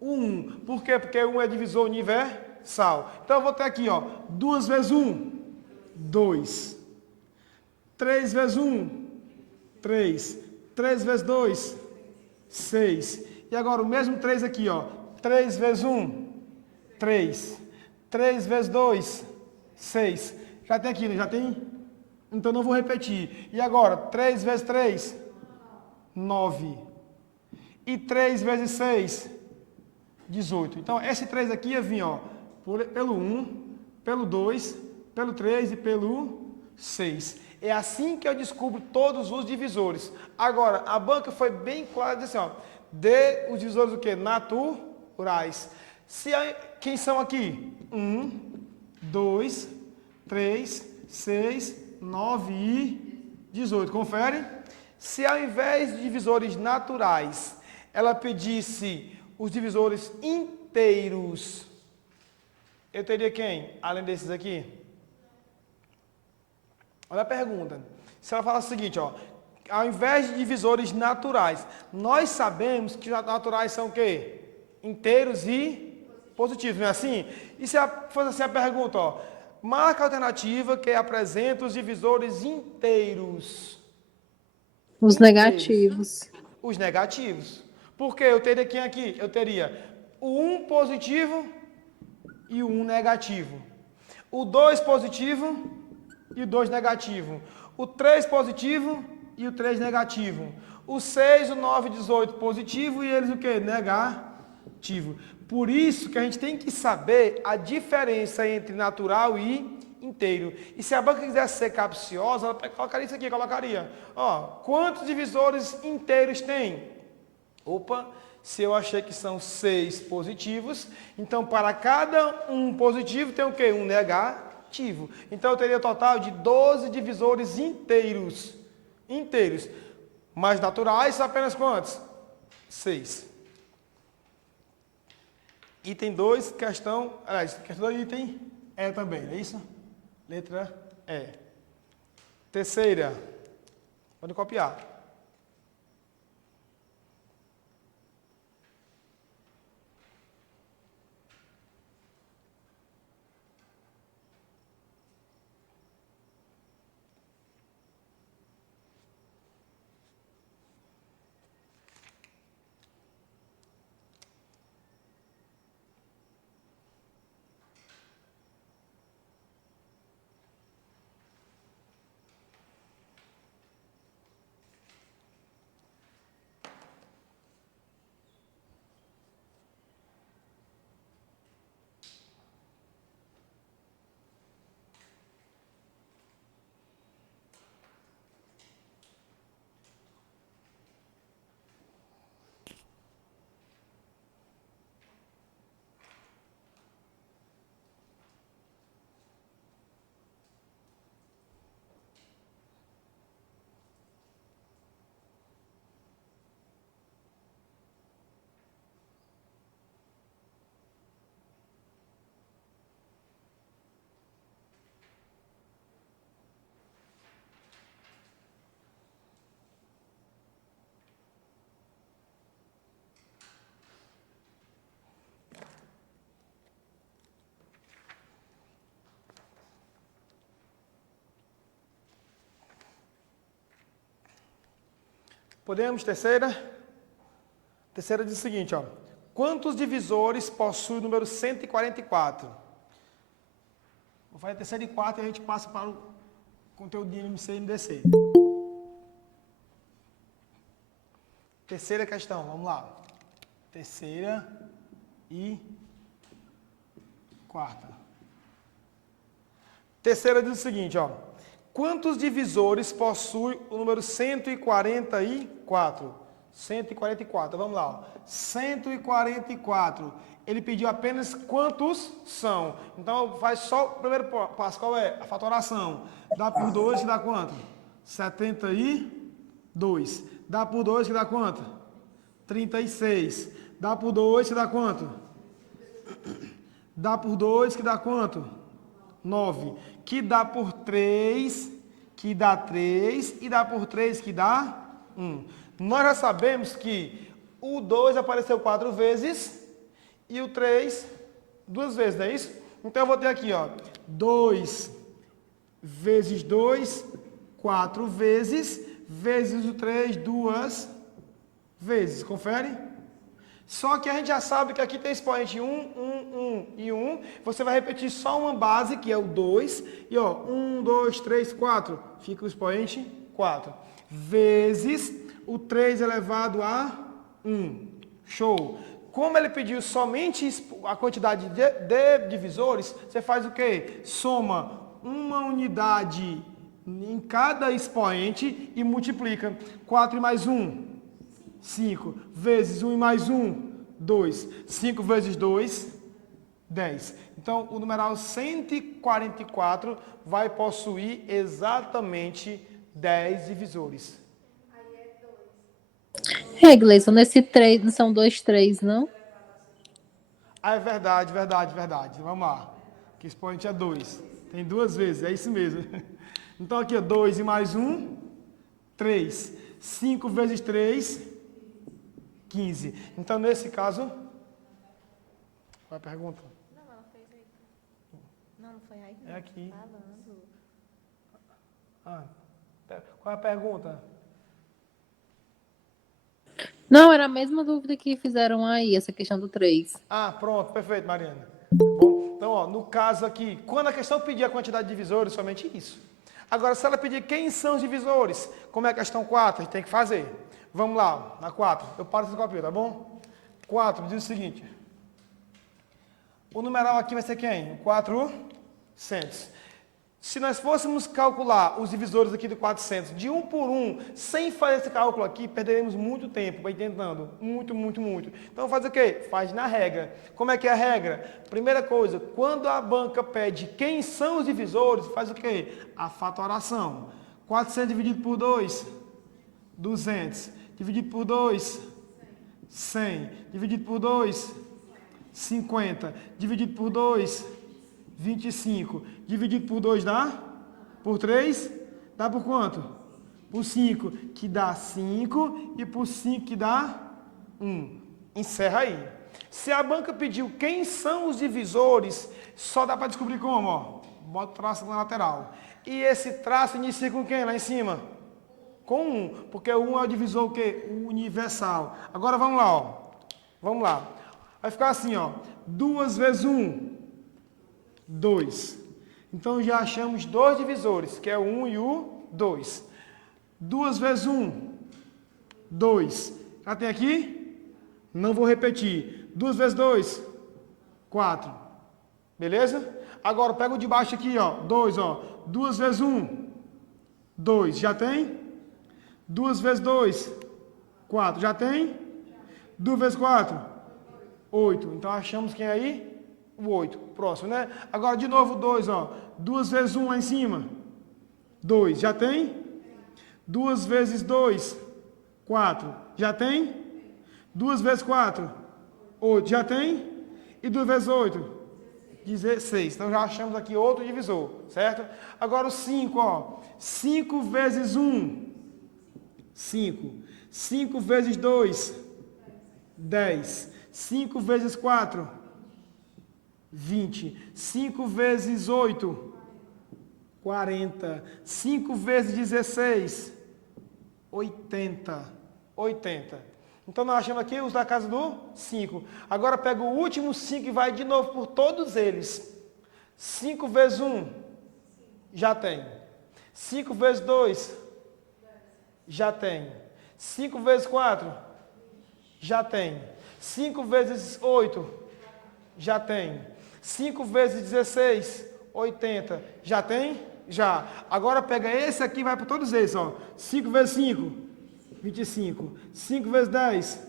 1. Por quê? Porque 1 é divisor universal. Então eu vou ter aqui, ó. 2 vezes 1, 2. 3 vezes 1, 3. 3 vezes 2, 6. E agora o mesmo 3 aqui, ó. 3 vezes 1, 3. 3 vezes 2, 6. Já tem aqui, né? Já tem? Então não vou repetir. E agora, 3 vezes 3, 9. E 3 vezes 6, 18. Então, esse 3 aqui ia vir, ó, pelo 1, pelo 2, pelo 3 e pelo 6. É assim que eu descubro todos os divisores. Agora, a banca foi bem clara, disse assim, ó, dê os divisores do quê? Naturais. Quem são aqui? 1, 2, 3, 6, 9 e 18. Confere? Se ao invés de divisores naturais, ela pedisse os divisores inteiros, eu teria quem? Além desses aqui? Olha a pergunta. Se ela fala o seguinte, ó, ao invés de divisores naturais, nós sabemos que os naturais são o quê? Inteiros e positivos, não é assim? E se fosse assim a pergunta, ó, marca a alternativa que apresenta os divisores inteiros. Os negativos. Os negativos. Porque eu teria quem aqui? Eu teria o 1 positivo e o 1 negativo. O 2 positivo e o 2 negativo. O 3 positivo e o 3 negativo. O 6, o 9 e o 18 positivo e eles o que? Negativo. Por isso que a gente tem que saber a diferença entre natural e inteiro. E se a banca quisesse ser capciosa, ela colocaria isso aqui, colocaria. Ó, quantos divisores inteiros tem? Opa, se eu achei que são 6 positivos, então para cada um positivo tem o quê? Um negativo. Então eu teria um total de 12 divisores inteiros. Inteiros. Mas naturais são apenas quantos? 6. Item 2, questão do item E também, não é isso? Letra E. Terceira. Pode copiar. Podemos, terceira? Terceira diz o seguinte, ó. Quantos divisores possui o número 144? Vou fazer a terceira e quarta e a gente passa para o conteúdo de MC e MDC. Terceira questão, vamos lá. Terceira e quarta. Terceira diz o seguinte, ó. Quantos divisores possui o número 144? 144, vamos lá. Ó. 144. Ele pediu apenas quantos são. Então, faz só o primeiro passo. Qual é? A fatoração. Dá por 2 que dá quanto? 72. Dá por 2 que dá quanto? 36. Dá por 2 que dá quanto? Dá por 2 que dá quanto? 9. Que dá por 3, que dá 3, e dá por 3, que dá 1. Nós já sabemos que o 2 apareceu 4 vezes e o 3 2 vezes, não é isso? Então eu vou ter aqui, ó, 2 vezes 2, 4 vezes, vezes o 3, 2 vezes. Confere? Só que a gente já sabe que aqui tem expoente 1, 1 e 1. Você vai repetir só uma base, que é o 2. E ó, 1, 2, 3, 4. Fica o expoente 4. Vezes o 3 elevado a 1. Show. Como ele pediu somente a quantidade de divisores, você faz o quê? Soma uma unidade em cada expoente e multiplica. 4 e mais 1. 5 vezes 1 e mais 1, 2. 5 vezes 2, 10. Então, o numeral 144 vai possuir exatamente 10 divisores. Gleison, nesse 3 não são 2, 3, não? Ah, é verdade, verdade, verdade. Vamos lá. Que expoente é 2. Tem duas vezes, é isso mesmo. Então, aqui, 2 e mais 1, 3. 5 vezes 3, 15. Então, nesse caso, qual é a pergunta? Não, ela fez aí. Não, não foi aí. É aqui. Falando. Ah, qual é a pergunta? Não, era a mesma dúvida que fizeram aí, essa questão do 3. Ah, pronto, perfeito, Mariana. Bom, então, ó, no caso aqui, quando a questão pedir a quantidade de divisores, somente isso. Agora, se ela pedir quem são os divisores, como é a questão 4, a gente tem que fazer. Vamos lá, na 4. Eu paro esse copinho, tá bom? 4 diz o seguinte. O numeral aqui vai ser quem? O 400. Se nós fôssemos calcular os divisores aqui do 400 de um por um, sem fazer esse cálculo aqui, perderemos muito tempo vai tentando. Muito. Então faz o quê? Faz na regra. Como é que é a regra? Primeira coisa, quando a banca pede quem são os divisores, faz o quê? A fatoração. 400 dividido por 2, 200. Dividido por 2, 100. Dividido por 2, 50. Dividido por 2, 25. Dividido por 2 dá? Por 3? Dá por quanto? Por 5, que dá 5. E por 5, que dá 1. Encerra aí. Se a banca pediu quem são os divisores, só dá para descobrir como, ó. Bota o traço na lateral. E esse traço inicia com quem lá em cima? Com 1. Porque o 1 é o divisor o quê? Universal. Agora vamos lá, ó. Vamos lá. Vai ficar assim, ó. 2 vezes 1. 2. Então já achamos dois divisores, que é o 1 e o 2. 2 vezes 1, 2. Já tem aqui? Não vou repetir. 2 vezes 2, 4. Beleza? Agora pega o de baixo aqui, ó. 2, ó. 2 vezes 1, 2. Já tem? 2 vezes 2, 4. Já tem? 2 vezes 4, 8. Então achamos quem é aí? O 8, próximo, né? Agora, de novo, 2, ó. 2 vezes 1 lá em cima. 2, já tem? 2 vezes 2, 4. Já tem? 2 vezes 4, 8. Já tem? E 2 vezes 8, 16. Então, já achamos aqui outro divisor, certo? Agora, o 5, ó. 5 vezes 1, 5. 5 vezes 2, 10. 5 vezes 4, 20. 5 vezes 8, 40. 5 vezes 16, 80. 80. Então, nós achamos aqui os da casa do 5. Agora, pega o último 5 e vai de novo por todos eles. 5 vezes 1, já tem. 5 vezes 2, já tem. 5 vezes 4, já tem. 5 vezes 8, já tem. 5 vezes 16, 80. Já tem? Já. Agora pega esse aqui e vai para todos esses, ó. 5 vezes 5, 25. 5 vezes 10,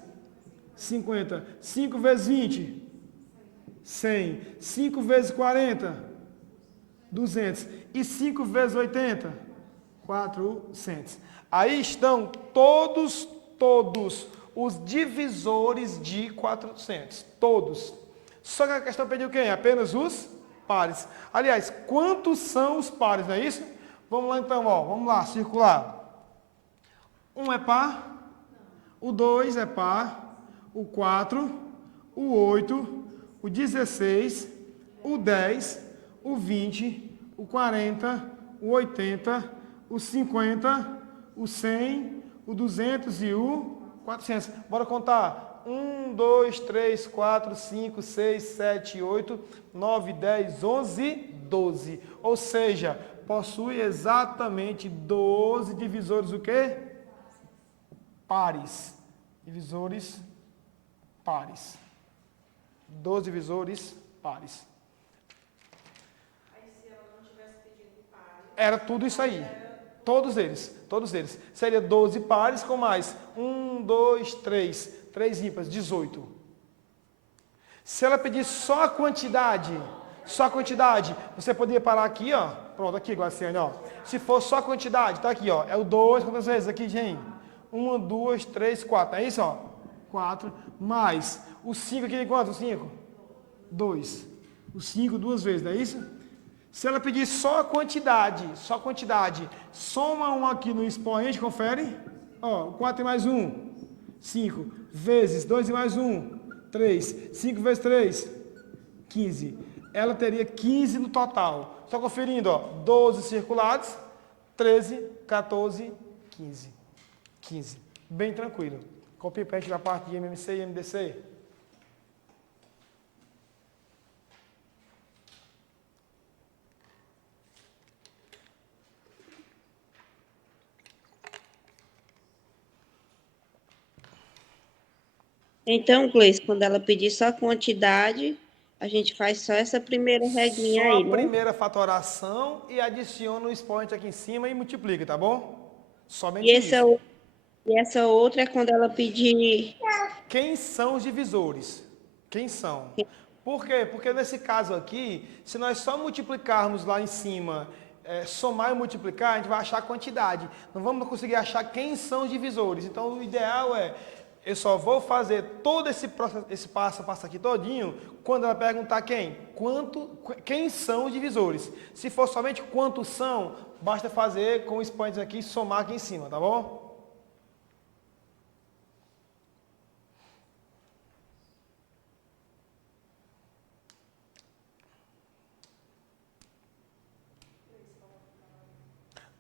50. 5 vezes 20, 100. 5 vezes 40, 200. E 5 vezes 80, 400. Aí estão todos os divisores de 400. Todos. Só que a questão pediu quem? Apenas os pares. Aliás, quantos são os pares, não é isso? Vamos lá então, ó. Vamos lá, circular. 1 é par, o 2 é par, o 4, o 8, o 16, o 10, o 20, o 40, o 80, o 50, o 100, o 200 e o 400. Bora contar. 1, 2, 3, 4, 5, 6, 7, 8, 9, 10, 11, 12. Ou seja, possui exatamente 12 divisores o quê? Pares. Divisores pares. 12 divisores pares. Era tudo isso aí. Todos eles. Seria 12 pares com mais 1, 2, 3. 3 ímpares, 18. Se ela pedir só a quantidade, você poderia parar aqui, ó. Pronto, aqui, Glaciane, ó. Se for só a quantidade, tá aqui, ó. É o 2, quantas vezes aqui, gente? 1, 2, 3, 4. É isso, ó. 4. Mais o 5 aqui, quanto? 5? 2. O 5 duas vezes, não é isso? Se ela pedir só a quantidade, soma um aqui no expoente, confere. Ó, 4 e mais 1, 5. Vezes 2 e mais 1, 3. 5 vezes 3, 15. Ela teria 15 no total. Só conferindo, ó, 12 circulados, 13, 14, 15. 15. Bem tranquilo. Copia e paste da parte de MMC e MDC. Então, Gleice, quando ela pedir só quantidade, a gente faz só essa primeira regrinha Só aí, a né? primeira fatoração e adiciona o expoente aqui em cima e multiplica, tá bom? Somente E essa, isso. e essa outra é quando ela pedir... Quem são os divisores? Quem são? Por quê? Porque nesse caso aqui, se nós só multiplicarmos lá em cima, somar e multiplicar, a gente vai achar a quantidade. Não vamos conseguir achar quem são os divisores. Então, o ideal é, eu só vou fazer todo esse processo, esse passo a passo aqui todinho, quando ela perguntar quem são os divisores. Se for somente quantos são, basta fazer com os expoentes aqui, somar aqui em cima, tá bom?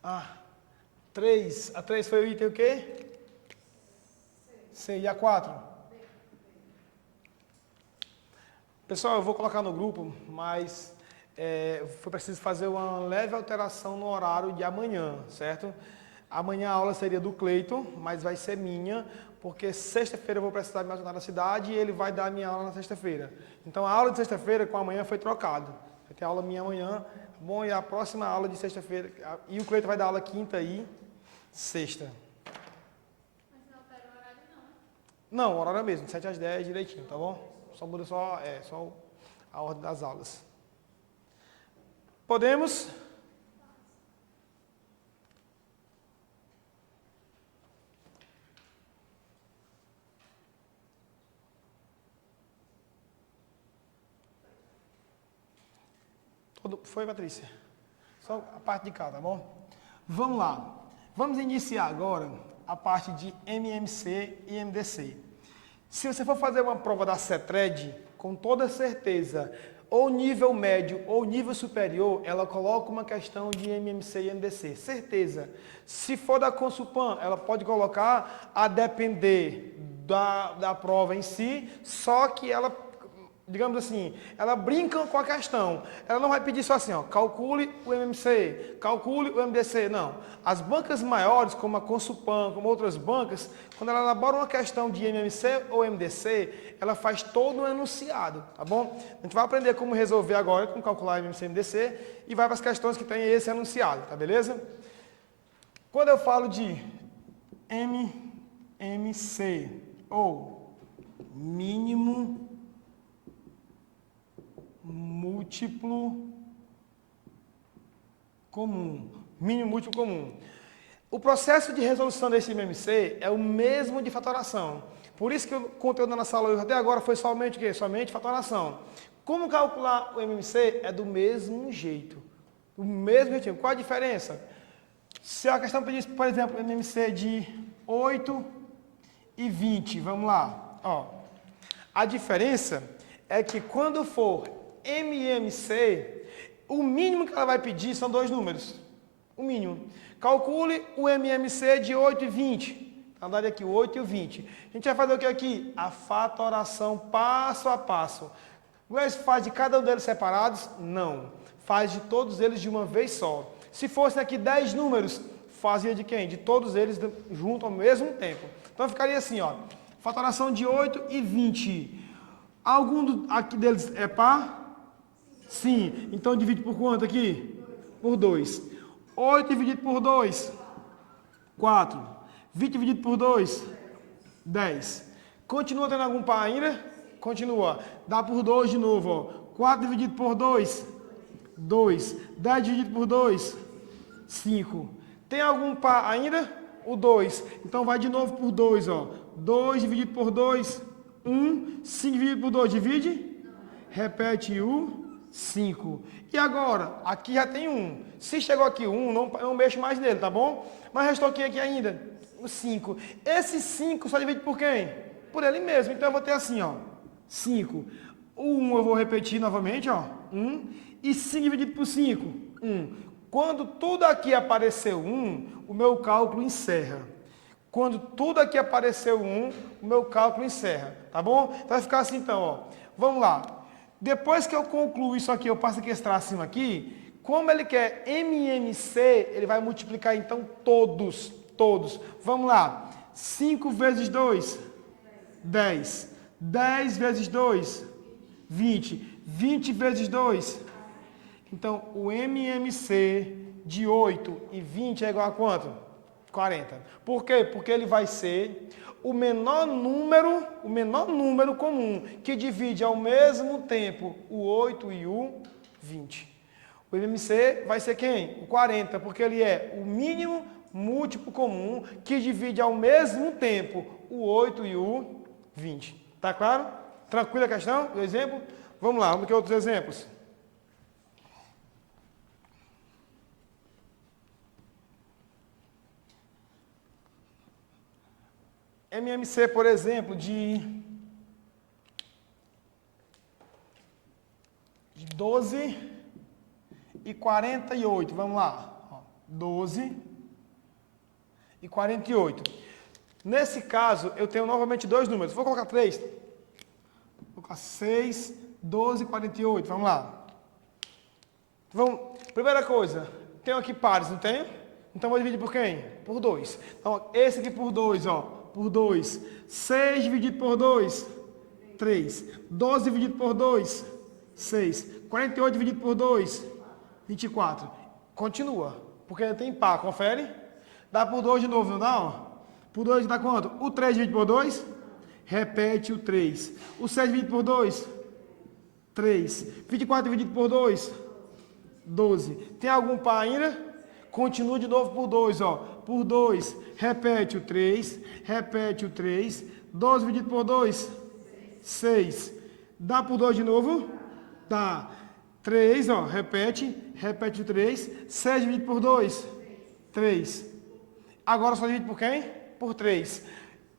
Ah, 3. A 3 foi o item o quê? C. E a 4? Pessoal, eu vou colocar no grupo, mas foi preciso fazer uma leve alteração no horário de amanhã, certo? Amanhã a aula seria do Cleiton, mas vai ser minha, porque sexta-feira eu vou precisar me ausentar da cidade e ele vai dar a minha aula na sexta-feira. Então a aula de sexta-feira com amanhã foi trocado. Vai ter aula minha amanhã, bom, e a próxima aula de sexta-feira, e o Cleiton vai dar aula quinta e sexta. Mas não altera o horário, não, né? Não, o horário é mesmo, de 7 às 10 direitinho, tá bom? Só muda só a ordem das aulas. Podemos? Foi, Patrícia? Só a parte de cá, tá bom? Vamos lá. Vamos iniciar agora a parte de MMC e MDC. Se você for fazer uma prova da CETRED, com toda certeza, ou nível médio ou nível superior, ela coloca uma questão de MMC e MDC. Certeza. Se for da Consulpan, ela pode colocar a depender da prova em si, só que ela, digamos assim, ela brinca com a questão. Ela não vai pedir só assim, ó, calcule o MMC, calcule o MDC, não. As bancas maiores, como a Consulpan, como outras bancas, quando ela elabora uma questão de MMC ou MDC, ela faz todo um enunciado, tá bom? A gente vai aprender como resolver agora, como calcular MMC e MDC, e vai para as questões que tem esse enunciado, tá beleza? Quando eu falo de MMC, ou mínimo múltiplo comum. Mínimo múltiplo comum. O processo de resolução desse MMC é o mesmo de fatoração. Por isso que o conteúdo da nossa aula até agora foi somente o quê? Somente fatoração. Como calcular o MMC? É do mesmo jeito. Do mesmo jeitinho. Qual a diferença? Se a questão pedisse, por exemplo, MMC de 8 e 20, vamos lá. Ó, a diferença é que quando for MMC, o mínimo que ela vai pedir são dois números. O mínimo. Calcule o MMC de 8 e 20. Então, daria aqui o 8 e o 20. A gente vai fazer o que aqui? A fatoração passo a passo. Mas faz de cada um deles separados? Não. Faz de todos eles de uma vez só. Se fossem aqui 10 números, fazia de quem? De todos eles junto ao mesmo tempo. Então ficaria assim, ó. Fatoração de 8 e 20. Algum aqui deles é par? Sim. Então divide por quanto aqui? Por 2. 8 dividido por 2? 4. 20 dividido por 2? 10. Continua tendo algum par ainda? Continua. Dá por 2 de novo, ó. 4 dividido por 2? 2. 10 dividido por 2? 5. Tem algum par ainda? O 2. Então vai de novo por 2, ó. 2 dividido por 2? 1. 5 dividido por 2, divide? Repete o 5. E agora, aqui já tem 1. Se chegou aqui 1, não mexo mais nele, tá bom? Mas restou quem aqui ainda? O 5. Esse 5 só divide por quem? Por ele mesmo. Então eu vou ter assim, ó. 5. O 1 eu vou repetir novamente, ó. 1. E 5 dividido por 5? 1. Quando tudo aqui apareceu 1, o meu cálculo encerra. Quando tudo aqui apareceu 1, o meu cálculo encerra. Tá bom? Então vai ficar assim então, ó. Vamos lá. Depois que eu concluo isso aqui, eu passo aqui esse tracinho aqui. Como ele quer MMC, ele vai multiplicar então todos. Vamos lá. 5 vezes 2, 10. 10 vezes 2, 20. 20 vezes 2. Então, o MMC de 8 e 20 é igual a quanto? 40. Por quê? Porque ele vai ser o menor número comum, que divide ao mesmo tempo o 8 e o 20. O MMC vai ser quem? O 40, porque ele é o mínimo múltiplo comum, que divide ao mesmo tempo o 8 e o 20. Tá claro? Tranquila a questão? O exemplo? Vamos lá, vamos ver outros exemplos. MMC, por exemplo, de 12 e 48. Vamos lá. 12 e 48. Nesse caso, eu tenho novamente dois números. Vou colocar 3. Vou colocar 6, 12 e 48. Vamos lá. Primeira coisa, tenho aqui pares, não tenho? Então vou dividir por quem? Por 2. Então, esse aqui por 2, ó. Por 2. 6 dividido por 2, 3. 12 dividido por 2, 6. 48 dividido por 2, 24. Continua, porque ainda tem par, confere? Dá por 2 de novo, não dá? Ó? Por 2 dá quanto? O 3 dividido por 2, repete o 3. O 6 dividido por 2, 3. 24 dividido por 2, 12. Tem algum par ainda? Continua de novo por 2, ó. Por 2, repete o 3, repete o 3. 12 dividido por 2, 6. Dá por 2 de novo? Dá. 3, ó, repete o 3. 6 dividido por 2, 3. Agora só divide por quem? Por 3.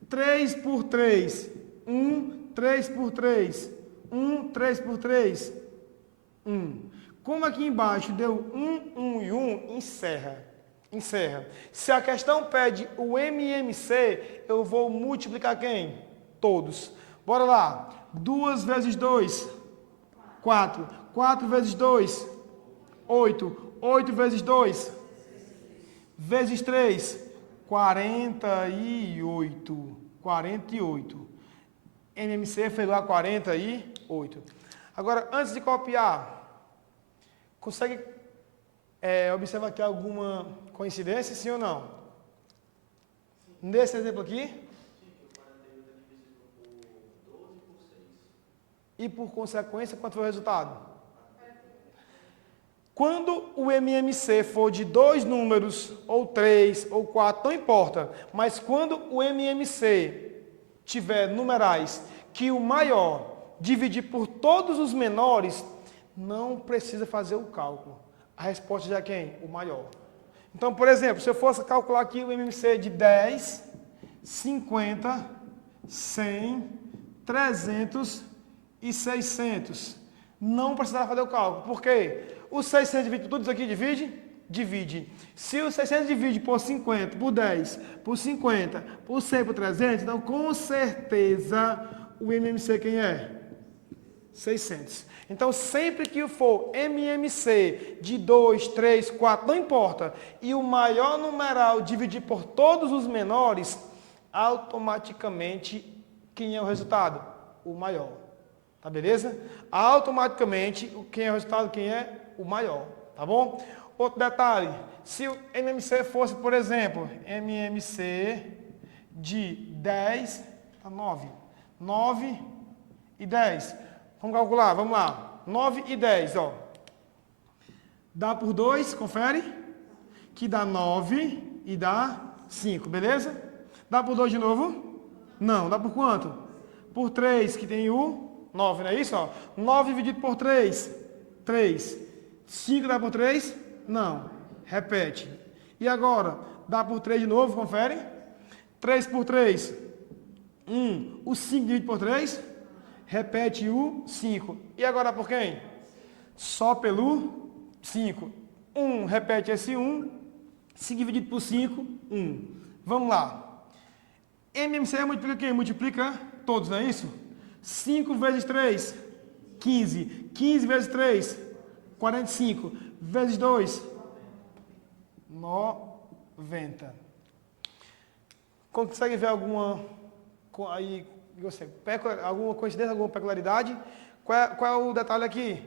3 por 3, 1. 3 por 3, 1. 3 por 3, 1. Como aqui embaixo deu 1, 1 e 1, encerra. Se a questão pede o MMC, eu vou multiplicar quem? Todos. Bora lá. 2 vezes 2, 4. 4 vezes 2, 8. 8 vezes 2, vezes 3, 48. 48. MMC foi igual a 48. Agora, antes de copiar, consegue observar aqui alguma coincidência, sim ou não? Nesse exemplo aqui? E por consequência, quanto foi o resultado? Quando o MMC for de 2 números, ou 3, ou 4, não importa. Mas quando o MMC tiver numerais que o maior dividir por todos os menores, não precisa fazer o cálculo. A resposta já é quem? O maior. Então, por exemplo, se eu fosse calcular aqui o MMC de 10, 50, 100, 300 e 600, não precisava fazer o cálculo. Por quê? Os 600 dividido tudo isso aqui divide? divide. Se o 600 divide por 50, por 10, por 50, por 100, por 300, então com certeza o MMC quem é? 600. Então sempre que for MMC de 2, 3, 4, não importa, e o maior numeral dividir por todos os menores, automaticamente quem é o resultado? O maior. Tá beleza? Automaticamente quem é o resultado? Quem é? O maior. Tá bom? Outro detalhe, se o MMC fosse, por exemplo, MMC de 10 a 9. 9 e 10. Vamos calcular, vamos lá. 9 e 10, ó. Dá por 2, confere? Que dá 9 e dá 5, beleza? Dá por 2 de novo? Não, dá por quanto? Por 3, que tem o 9, não é isso? Ó? 9 dividido por 3, 3. 5 dá por 3? Não. Repete. E agora? Dá por 3 de novo, confere? 3 por 3, 1. O 5 dividido por 3? Repete o 5. E agora por quem? Só pelo 5. 1, repete esse 1. 5 dividido por 5, 1. Vamos lá. MMC multiplica quem? Multiplica todos, não é isso? 5 vezes 3, 15. 15 vezes 3, 45. Vezes 2, 90. Consegue ver alguma aí, alguma coincidência, alguma peculiaridade? Qual é o detalhe aqui?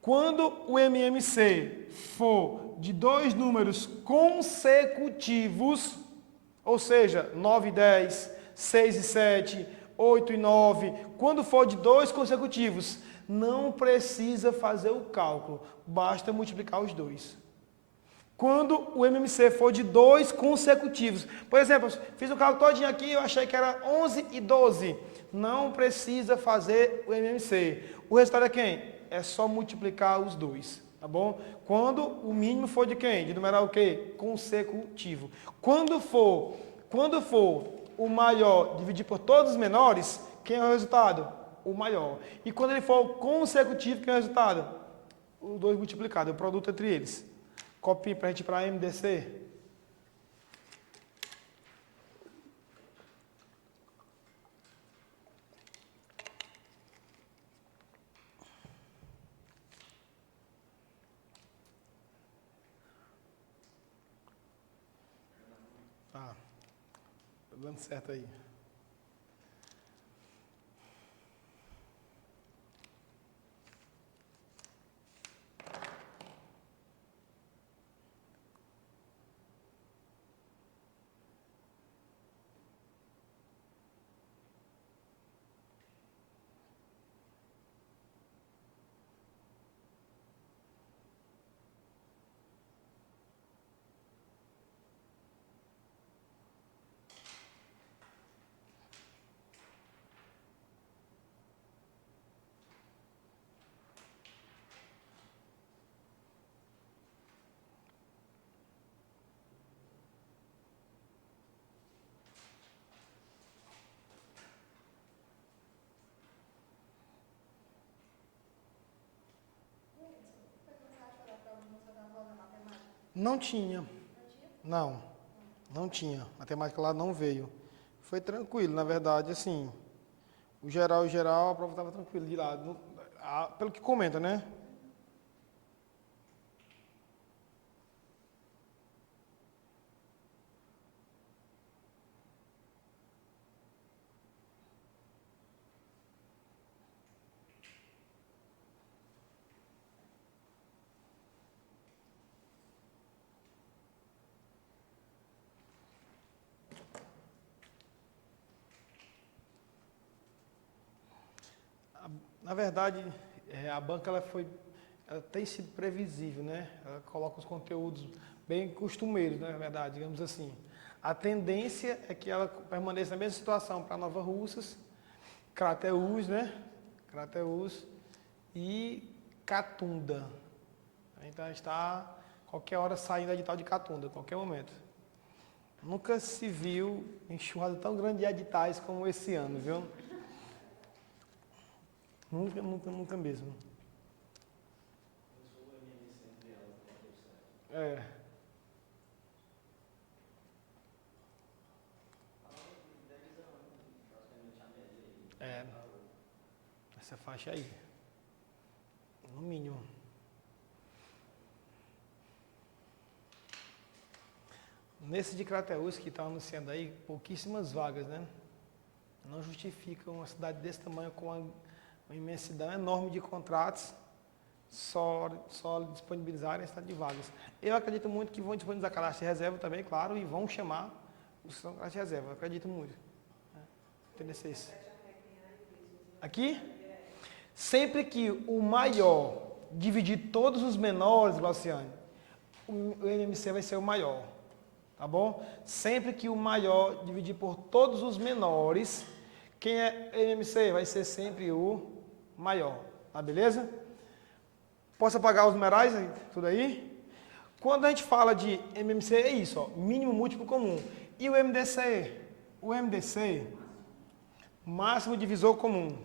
Quando o MMC for de dois números consecutivos, ou seja, 9 e 10, 6 e 7, 8 e 9, quando for de dois consecutivos, não precisa fazer o cálculo, basta multiplicar os dois. Quando o MMC for de dois consecutivos, por exemplo, fiz o cálculo todinho aqui, eu achei que era 11 e 12, não precisa fazer o MMC. O resultado é quem? É só multiplicar os dois, tá bom? Quando o mínimo for de quem? De numeral o quê? Consecutivo. Quando for o maior dividir por todos os menores, quem é o resultado? O maior. E quando ele for consecutivo, quem é o resultado? O 2 multiplicado, é o produto entre eles. Copie para a gente ir para a MDC. Tá dando certo aí. Não tinha. Não, não tinha. A matemática lá não veio. Foi tranquilo, na verdade, assim. O geral, a prova estava tranquila de lá. Pelo que comenta, né? Na verdade, a banca ela tem sido previsível, né? Ela coloca os conteúdos bem costumeiros, né, na verdade, digamos assim. A tendência é que ela permaneça na mesma situação para Nova Russas, Crateús, né? Crateús e Catunda. Então a gente está qualquer hora saindo edital de Catunda, qualquer momento. Nunca se viu enxurrada tão grande de editais como esse ano, viu? Nunca mesmo. É. essa faixa aí. No mínimo. Nesse de Crateús que está anunciando aí, pouquíssimas vagas, né? Não justifica uma cidade desse tamanho com uma imensidão enorme de contratos só disponibilizarem essa de vagas. Eu acredito muito que vão disponibilizar cadastro de reserva também, claro, e vão chamar os cadastros de reserva. Eu acredito muito. Entendeu isso? Aqui? Sempre que o maior dividir todos os menores, Glauciane, o MMC vai ser o maior. Tá bom? Sempre que o maior dividir por todos os menores, quem é MMC vai ser sempre o maior. Tá beleza? Posso apagar os numerais, tudo aí? Quando a gente fala de MMC, é isso, ó, mínimo múltiplo comum. E o MDC? O MDC, máximo divisor comum.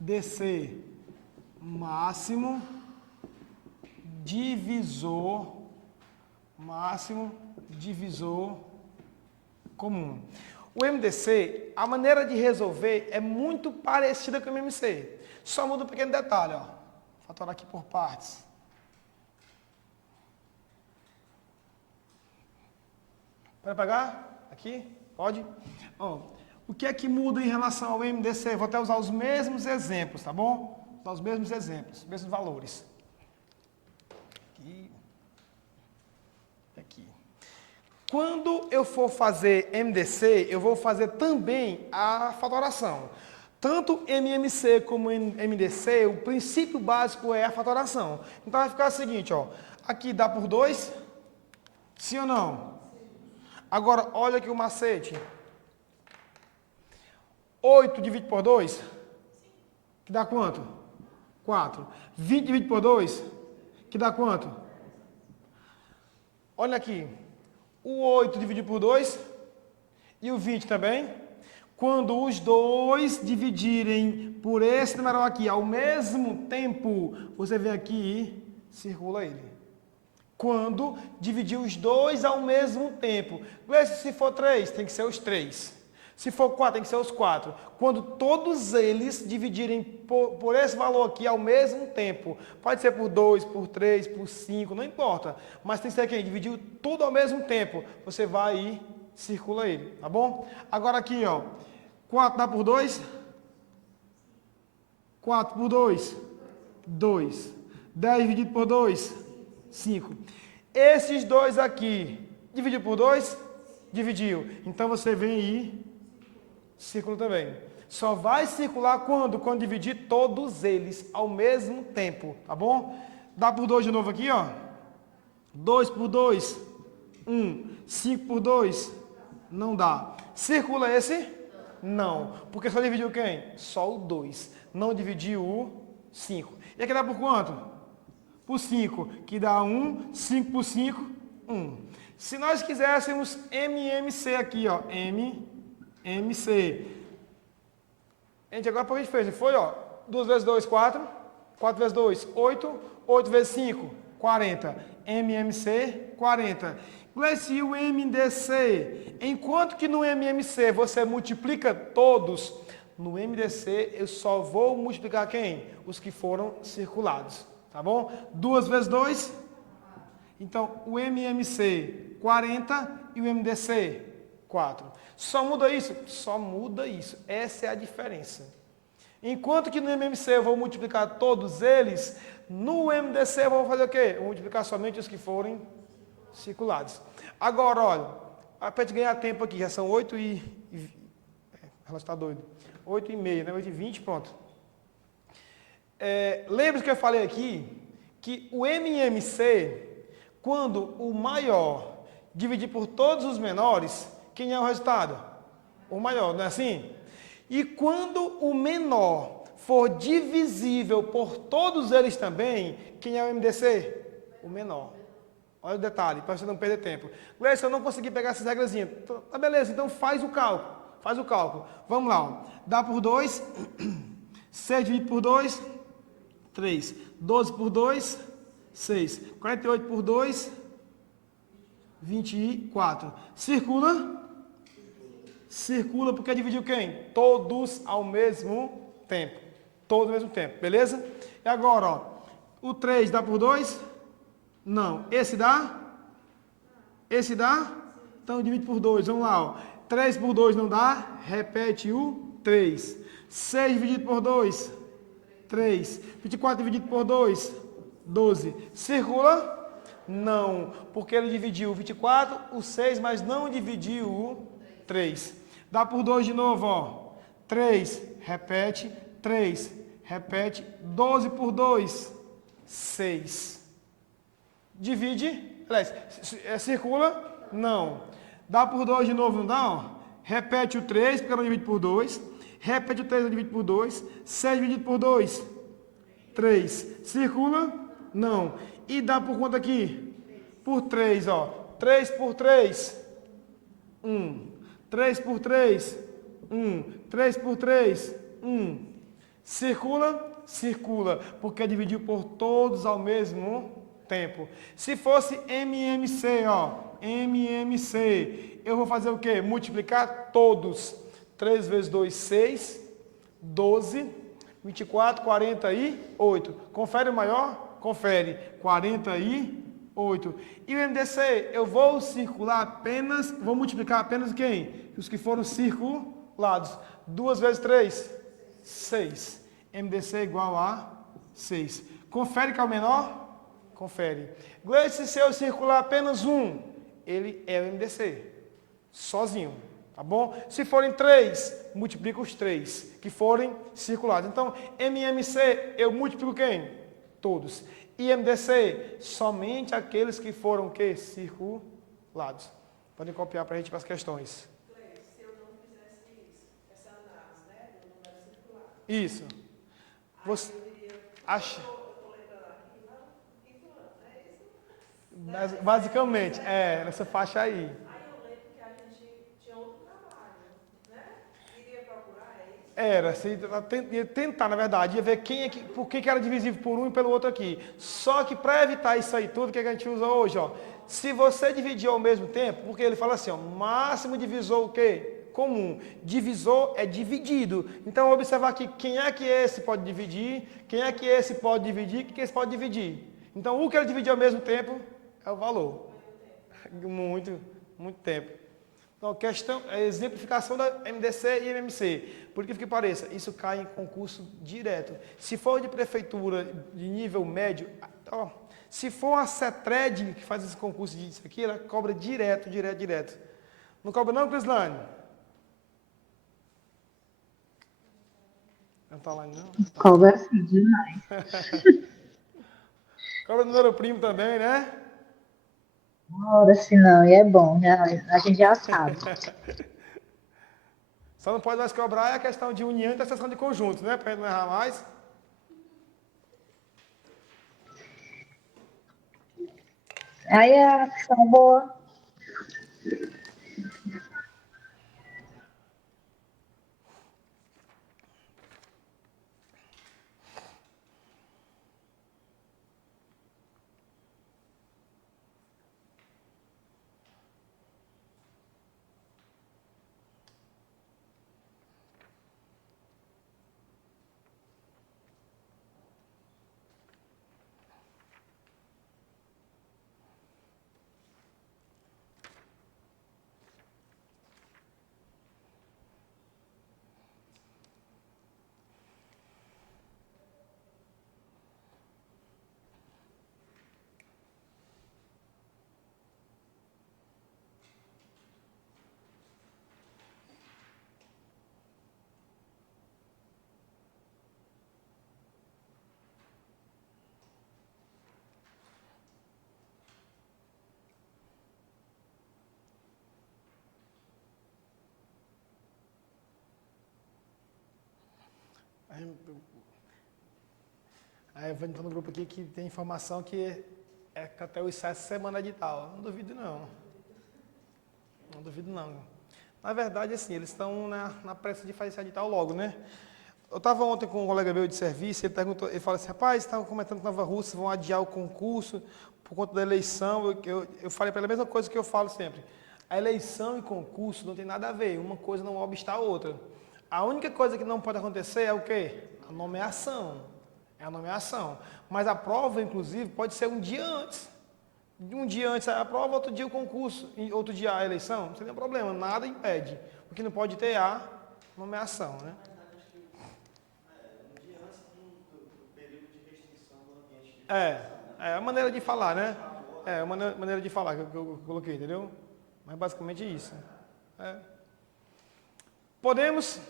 MDC, máximo divisor comum. O MDC, a maneira de resolver é muito parecida com o MMC. Só muda um pequeno detalhe, ó. Fatorar aqui por partes. Pode pegar? Aqui? Pode? Ó, o que é que muda em relação ao MDC? Vou até usar os mesmos exemplos, tá bom? Vou usar os mesmos exemplos, os mesmos valores. Aqui. Quando eu for fazer MDC, eu vou fazer também a fatoração. Tanto MMC como MDC, o princípio básico é a fatoração. Então vai ficar o seguinte, ó. Aqui dá por 2? Sim ou não? Agora, olha aqui o macete. 8 dividido por 2? Que dá quanto? 4. 20 dividido por 2? Que dá quanto? Olha aqui. O 8 dividido por 2 e o 20 também. Quando os dois dividirem por esse numeral aqui ao mesmo tempo, você vem aqui e circula ele. Quando dividir os dois ao mesmo tempo. Se for 3, tem que ser os 3. Se for 4, tem que ser os 4. Quando todos eles dividirem por esse valor aqui ao mesmo tempo, pode ser por 2, por 3, por 5, não importa. Mas tem que ser quem? Dividiu tudo ao mesmo tempo. Você vai e circula ele, tá bom? Agora aqui, ó. 4 dá por 2? 4 por 2? 2. 10 dividido por 2? 5. Esses dois aqui, dividiu por 2? Dividiu. Então você vem e círculo também. Só vai circular quando? Quando dividir todos eles ao mesmo tempo, tá bom? Dá por 2 de novo aqui, ó. 2 por 2, 1. 5 por 2, não dá. Circula esse? Não. Porque só dividiu quem? Só o 2. Não dividiu o 5. E aqui dá por quanto? Por 5. Que dá 1. 5 por 5, 1. Se nós quiséssemos MMC aqui, ó. MMC. Gente, agora a gente fez, foi, ó. 2 vezes 2, 4. 4 vezes 2, 8. 8 vezes 5, 40. MMC, 40. Gleice, e o MDC? Enquanto que no MMC você multiplica todos, no MDC eu só vou multiplicar quem? Os que foram circulados. Tá bom? 2 vezes 2. Então, o MMC, 40 e o MDC, 4. Só muda isso? Só muda isso. Essa é a diferença. Enquanto que no MMC eu vou multiplicar todos eles, no MDC eu vou fazer o quê? Eu vou multiplicar somente os que forem circulados. Agora, olha, para gente ganhar tempo aqui, já são 8 ela está doida. 8 e meia, né? 8 e 20, pronto. Lembra que eu falei aqui que o MMC, quando o maior dividir por todos os menores, quem é o resultado? O maior, não é assim? E quando o menor for divisível por todos eles também, quem é o MDC? O menor. Olha o detalhe, para você não perder tempo. Gleice, eu não consegui pegar essas regrazinhas. Tá beleza, então faz o cálculo. Faz o cálculo. Vamos lá. Ó. Dá por 2. 6 dividido por 2. 3. 12 por 2. 6. 48 por 2. 24. Circula. circula porque dividiu quem? Todos ao mesmo tempo. Todos ao mesmo tempo, beleza? E agora, ó, o 3 dá por 2? Não. Esse dá? Esse dá? Então divide por 2, vamos lá, ó. 3 por 2 não dá? Repete o 3. 6 dividido por 2? 3. 24 dividido por 2? 12. Circula? Não, porque ele dividiu o 24, o 6, mas não dividiu o 3. Dá por 2 de novo, ó. 3, repete, 3, repete, 12 por 2, 6. Divide, aliás, circula? Não. Dá por 2 de novo, não dá? Ó? Repete o 3, porque não divide por 2. Repete o 3, não divide por 2. 6 dividido por 2, 3. Circula? Não. E dá por quanto aqui? Por 3, ó. 3 por 3, 1. 3 por 3, 1. 3 por 3, 1. Circula? Circula, porque dividiu por todos ao mesmo tempo. Se fosse MMC, ó. MMC. Eu vou fazer o quê? Multiplicar todos. 3 vezes 2, 6. 12. 24, 48. Confere o maior? Confere. 48. E o MDC, eu vou circular apenas, vou multiplicar apenas quem? Os que foram circulados. 2 vezes 3, 6. MDC é igual a 6. Confere que é o menor? Confere. Gleice, se eu circular apenas um, ele é o MDC. Sozinho. Tá bom? Se forem 3, multiplica os 3 que forem circulados. Então, MMC, eu multiplico quem? Todos. E MDC, somente aqueles que foram que? Circulados. Podem copiar para a gente para as questões. Se eu não fizesse isso, essa análise, né, do número circular. Isso. Você acha? Eu estou lembrando aqui, não, não é isso? Basicamente, nessa faixa aí. Aí eu lembro que a gente tinha outro trabalho, né? Iria procurar, é isso? Era, se ia tentar, na verdade, ia ver por que era divisível por um e pelo outro aqui. Só que para evitar isso aí tudo, o que a gente usa hoje, ó? Se você dividir ao mesmo tempo, porque ele fala assim, ó, máximo divisor o quê? Comum. Divisor é dividido. Então, observar aqui quem é que esse pode dividir, quem é que esse pode dividir, quem que esse pode dividir. Então, o que ele dividir ao mesmo tempo é o valor. Muito, muito tempo. Então, questão, a exemplificação da MDC e MMC. Por que pareça, isso cai em concurso direto. Se for de prefeitura de nível médio, ó, se for a CETRED que faz esse concurso disso aqui, ela cobra direto. Não cobra não, Crislane? Não está lá não? Cobra sim, demais. Cobra do meu primo também, né? Ora, se não, e é bom, a gente já sabe. Só não pode mais cobrar é a questão de união e interseção de conjuntos, né? Para não errar mais. Aí é a questão boa. Aí eu vou entrar no grupo aqui que tem informação que é que até os 7 semanas de edital. Não duvido não. Não duvido não. Na verdade, assim, eles estão na pressa de fazer esse edital logo, né? Eu estava ontem com um colega meu de serviço, ele falou assim, rapaz, estavam comentando que Nova Russa vão adiar o concurso por conta da eleição. Eu falei para ele a mesma coisa que eu falo sempre. A eleição e concurso não tem nada a ver, uma coisa não obsta a outra. A única coisa que não pode acontecer é o quê? A nomeação. É a nomeação. Mas a prova, inclusive, pode ser um dia antes. Um dia antes a prova, outro dia o concurso, e outro dia a eleição. Não tem nenhum problema, nada impede. O que não pode ter é a nomeação, né? É a maneira de falar, né? É a maneira de falar que eu coloquei, entendeu? Mas basicamente isso. É. Podemos...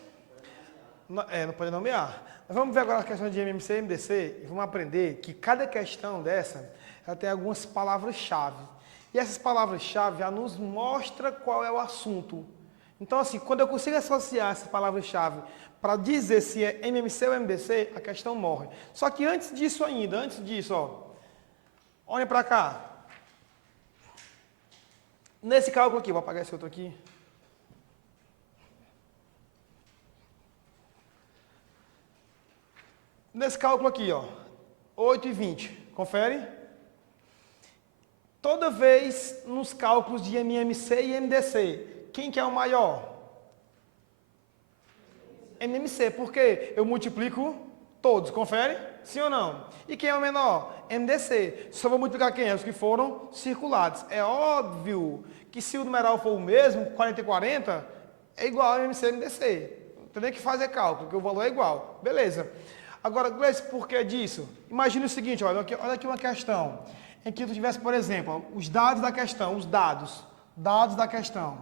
não pode nomear. Mas vamos ver agora a questão de MMC e MDC e vamos aprender que cada questão dessa, ela tem algumas palavras-chave. E essas palavras-chave já nos mostra qual é o assunto. Então, assim, quando eu consigo associar essas palavras-chave para dizer se é MMC ou MDC, a questão morre. Só que antes disso, ó, olhem para cá. Nesse cálculo aqui, vou apagar esse outro aqui. Nesse cálculo aqui, ó, 8 e 20, confere? Toda vez nos cálculos de MMC e MDC, quem que é o maior? MMC, por quê? Eu multiplico todos, confere? Sim ou não? E quem é o menor? MDC. Só vou multiplicar quem? Os que foram circulados. É óbvio que se o numeral for o mesmo, 40 e 40, é igual a MMC e MDC. Não tem nem que fazer cálculo, porque o valor é igual. Beleza. Agora, Gleice, por que disso? Imagine o seguinte, olha aqui uma questão, em que tu tivesse, por exemplo, os dados da questão, os dados da questão.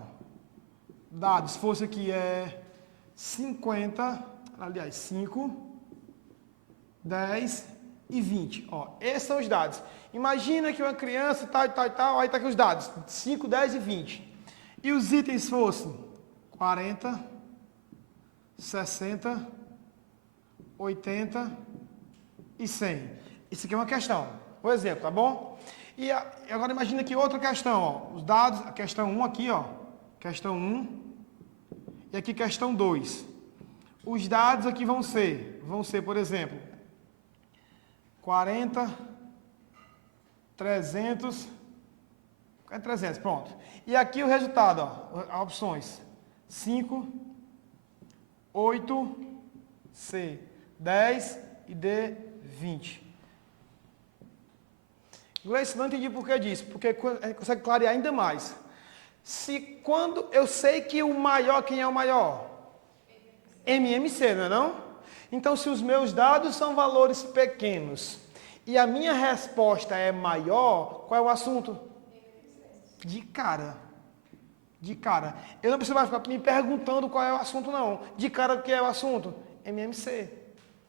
Dados, fosse aqui 50, aliás, 5, 10 e 20. Ó, esses são os dados. Imagina que uma criança, tal, aí está aqui os dados, 5, 10 e 20. E os itens fossem 40, 60, 80 e 100. Isso aqui é uma questão. Por exemplo, tá bom? E agora imagina aqui outra questão, ó. Os dados, a questão 1 aqui, ó. Questão 1. E aqui questão 2. Os dados aqui vão ser, por exemplo, 40, 300, 300, pronto. E aqui o resultado, ó, opções. 5, 8, C, 10 e D, 20. Gleice, não entendi por que disso, porque a gente consegue clarear ainda mais. Quando eu sei que o maior, quem é o maior? MMC, não é não? Então, se os meus dados são valores pequenos e a minha resposta é maior, qual é o assunto? De cara. De cara. Eu não preciso mais ficar me perguntando qual é o assunto, não. De cara, o que é o assunto? MMC.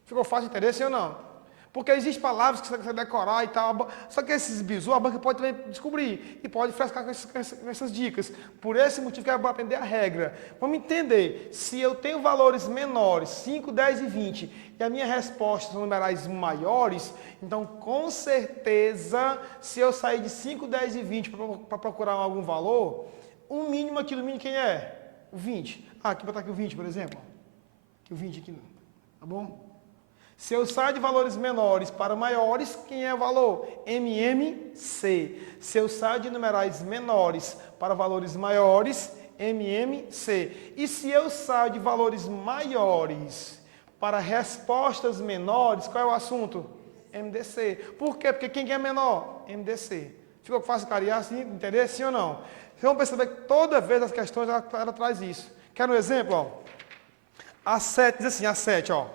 Ficou fácil de entender, sim ou não? Porque existem palavras que você consegue decorar e tal. Só que esses bizus, a banca pode também descobrir. E pode frescar com essas dicas. Por esse motivo que é bom aprender a regra. Vamos entender. Se eu tenho valores menores, 5, 10 e 20, e a minha resposta são numerais maiores, então com certeza, se eu sair de 5, 10 e 20 para procurar algum valor, o mínimo aqui do mínimo quem é? O 20. Aqui, botar aqui o 20, por exemplo. Aqui o 20 aqui. Tá bom? Se eu saio de valores menores para maiores, quem é o valor? MMC. Se eu saio de numerais menores para valores maiores, MMC. E se eu saio de valores maiores para respostas menores, qual é o assunto? MDC. Por quê? Porque quem é menor? MDC. Ficou fácil clarear assim, entender? Sim ou não? Vocês vão perceber que toda vez as questões ela traz isso. Quer um exemplo? Ó? A 7, diz assim, a 7, ó.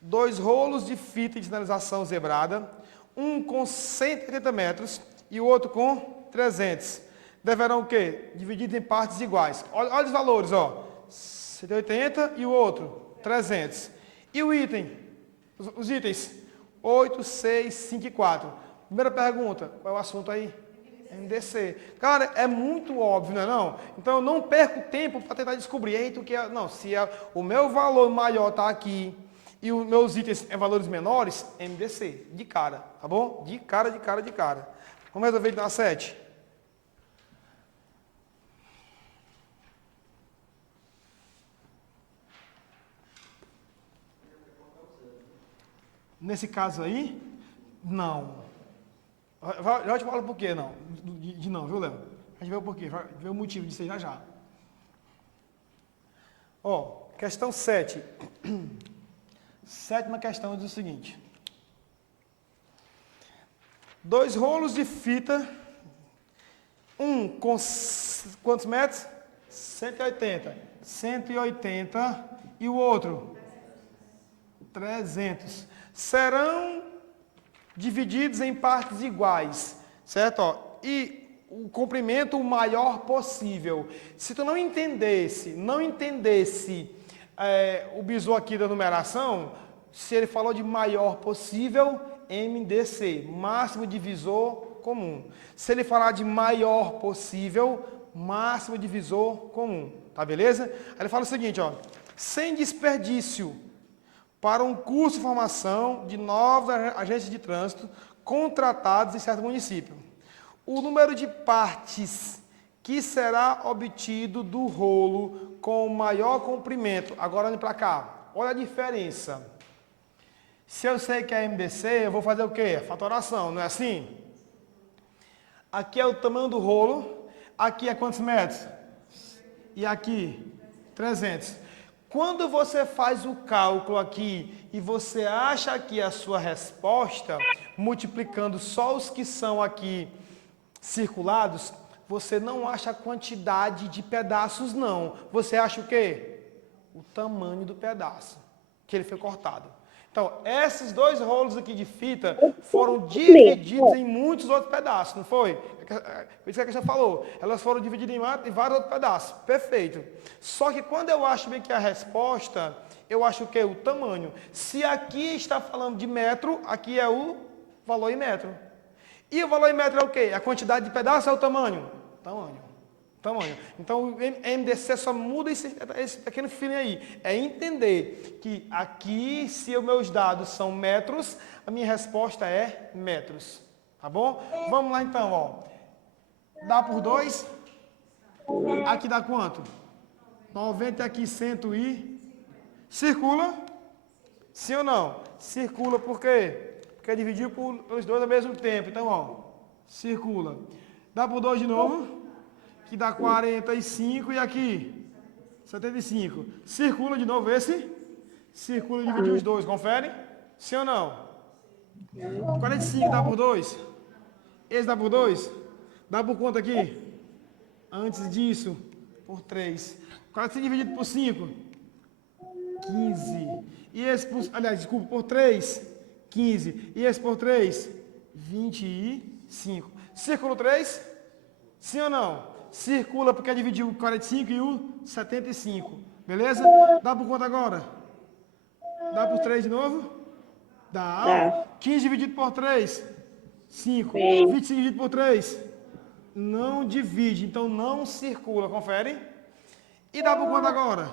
2 rolos de fita de sinalização zebrada, um com 180 metros e o outro com 300. Deverão o quê? Divididos em partes iguais. Olha os valores, ó. 180 e o outro, 300. E o item? Os itens? 8, 6, 5 e 4. Primeira pergunta, qual é o assunto aí? MDC. Cara, é muito óbvio, não é não? Então eu não perco tempo para tentar descobrir. Eita, o que é? Não, se o meu valor maior está aqui, e os meus itens em valores menores, MDC, de cara, tá bom? De cara, de cara, de cara. Vamos resolver na 7. Nesse caso aí, não. Já te falo por quê não. De não, viu, Léo? A gente vê o porquê, vai ver o motivo disso aí já já. Ó, questão 7. Sétima questão diz o seguinte. 2 rolos de fita, um com quantos metros? 180. 180 e o outro? 300. Serão divididos em partes iguais, certo? Ó, e o comprimento o maior possível. Se tu não entendesse o bizu aqui da numeração, se ele falou de maior possível, MDC, máximo divisor comum. Se ele falar de maior possível, máximo divisor comum. Tá beleza? Aí ele fala o seguinte, ó. Sem desperdício, para um curso de formação de novos agentes de trânsito contratados em certo município. O número de partes que será obtido do rolo com o maior comprimento. Agora olha para cá. Olha a diferença. Se eu sei que é MDC, eu vou fazer o quê? Fatoração, não é assim? Aqui é o tamanho do rolo. Aqui é quantos metros? E aqui? 300. Quando você faz o cálculo aqui e você acha aqui a sua resposta, multiplicando só os que são aqui circulados, você não acha a quantidade de pedaços, não. Você acha o quê? O tamanho do pedaço que ele foi cortado. Então, esses 2 rolos aqui de fita foram divididos em muitos outros pedaços, não foi? Isso que a questão falou. Elas foram divididas em vários outros pedaços. Perfeito. Só que quando eu acho bem que a resposta, eu acho o quê? O tamanho. Se aqui está falando de metro, aqui é o valor em metro. E o valor em metro é o quê? A quantidade de pedaços é o tamanho? Tamanho. Então, o MDC só muda esse pequeno feeling aí. É entender que aqui, se os meus dados são metros, a minha resposta é metros. Tá bom? Vamos lá então, ó. Dá por 2? Aqui dá quanto? 90 aqui, 100 e... Circula? Sim ou não? Circula por quê? Porque dividiu pelos 2 ao mesmo tempo. Então, ó, circula. Dá por 2 de novo? Que dá 45 e aqui 75. Circula de novo esse. Circula e divide os 2. Confere? Sim ou não? 45 dá por 2? Esse dá por 2? Dá por quanto aqui? Antes disso, por 3. 45 dividido por 5? 15. E esse por... Aliás, desculpa, por 3? 15. E esse por 3? 25. Círculo 3? Sim ou não? Circula porque dividiu o 45 e o 75. Beleza? Dá por quanto agora? Dá por 3 de novo? Dá. 15 dividido por 3? 5. 25 dividido por 3? Não divide, então não circula. Confere? E dá por quanto agora?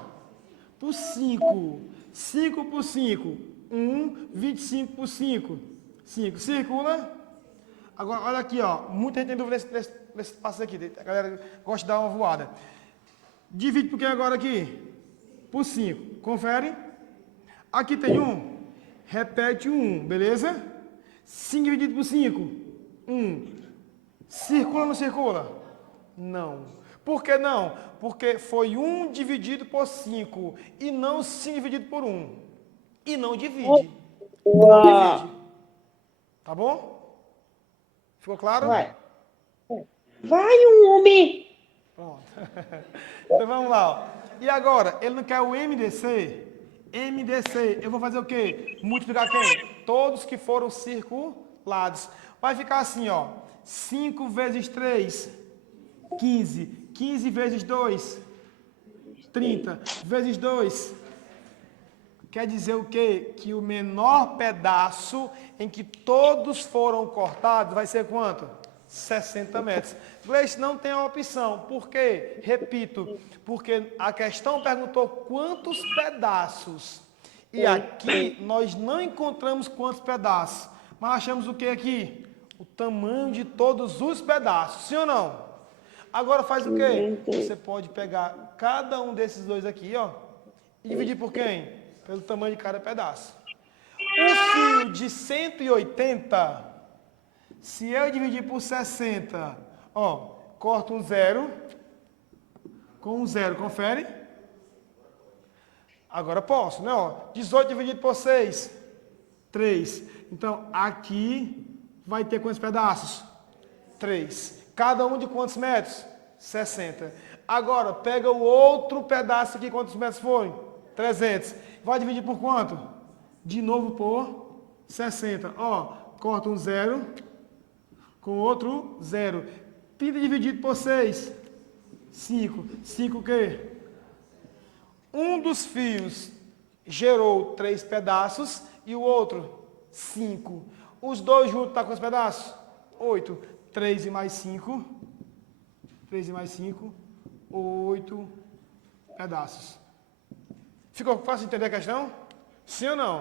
Por 5. 5 por 5. 1. 25 por 5. 5. Circula? Agora, olha aqui, ó. Muita gente tem dúvida nesse passo aqui. A galera gosta de dar uma voada. Divide por que agora aqui? Por 5. Confere? Aqui tem 1. Repete o 1, beleza? 5 dividido por 5. 1. Circula ou não circula? Não. Por que não? Porque foi 1 dividido por 5 e não 5 dividido por 1. E não divide. Não divide. Tá bom? Ficou claro? Vai, um homem! Pronto. Então vamos lá. Ó. E agora, ele não quer o MDC? MDC, eu vou fazer o quê? Multiplicar quem? Todos que foram circulados. Vai ficar assim, ó. 5 vezes 3, 15. 15 vezes 2, 30. Vezes 2. Quer dizer o quê? Que o menor pedaço em que todos foram cortados vai ser quanto? 60 metros. Gleice, não tem a opção. Por quê? Repito, porque a questão perguntou quantos pedaços. E aqui nós não encontramos quantos pedaços. Mas achamos o que aqui? O tamanho de todos os pedaços. Sim ou não? Agora faz o quê? Você pode pegar cada um desses 2 aqui, ó. E dividir por quem? Pelo tamanho de cada pedaço. O fio de 180, se eu dividir por 60, ó, corta um 0 com um 0, confere. Agora posso, né? Ó, 18 dividido por 6, 3. Então, aqui vai ter quantos pedaços? 3. Cada um de quantos metros? 60. Agora, pega o outro pedaço aqui, quantos metros foi? 300. Vai dividir por quanto? De novo por 60. Ó, corta um 0 com outro 0. 30 dividido por 6, 5. 5 o quê? Um dos fios gerou 3 pedaços e o outro 5. Os dois juntos tá quantos pedaços? 8. 3 e mais 5. 3 e mais 5. 8 pedaços. Ficou fácil entender a questão? Sim ou não?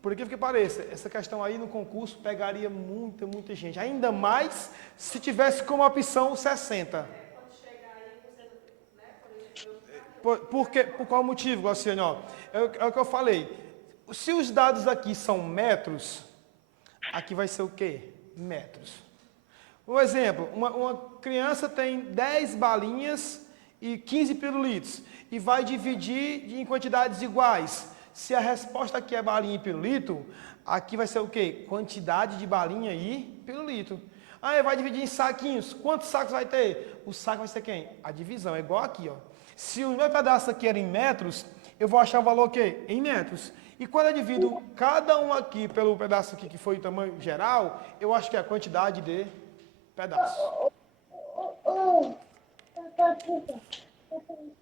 Por incrível que pareça, essa questão aí no concurso pegaria muita gente. Ainda mais se tivesse como opção 60. Por qual motivo, Glauciane? É o que eu falei. Se os dados aqui são metros, aqui vai ser o quê? Metros. Um exemplo, uma criança tem 10 balinhas e 15 pirulitos e vai dividir em quantidades iguais. Se a resposta aqui é balinha e pirulito, aqui vai ser o quê? Quantidade de balinha e pirulito. Ah, vai dividir em saquinhos. Quantos sacos vai ter? O saco vai ser quem? A divisão, é igual aqui, ó. Se o meu pedaço aqui era em metros, eu vou achar o valor o quê? Em metros. E quando eu divido cada um aqui pelo pedaço aqui, que foi o tamanho geral, eu acho que é a quantidade de pedaços.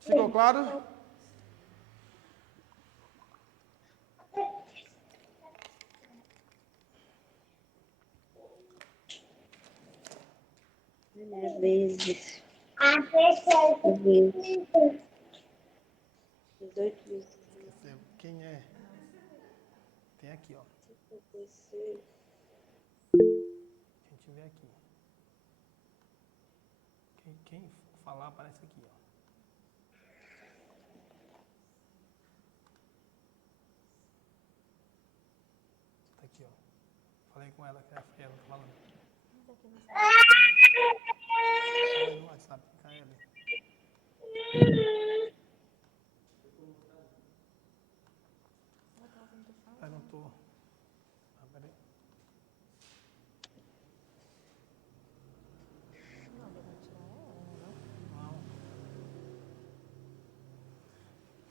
Ficou claro? Às vezes. Às vezes. 18 vezes. Quem é? Tem aqui, ó. Quem tiver aqui. Quem falar aparece aqui, ó. Tá aqui, ó. Falei com ela, que é ela que tá falando. Falei no WhatsApp, com ela. Perguntou. Ah, peraí. Não.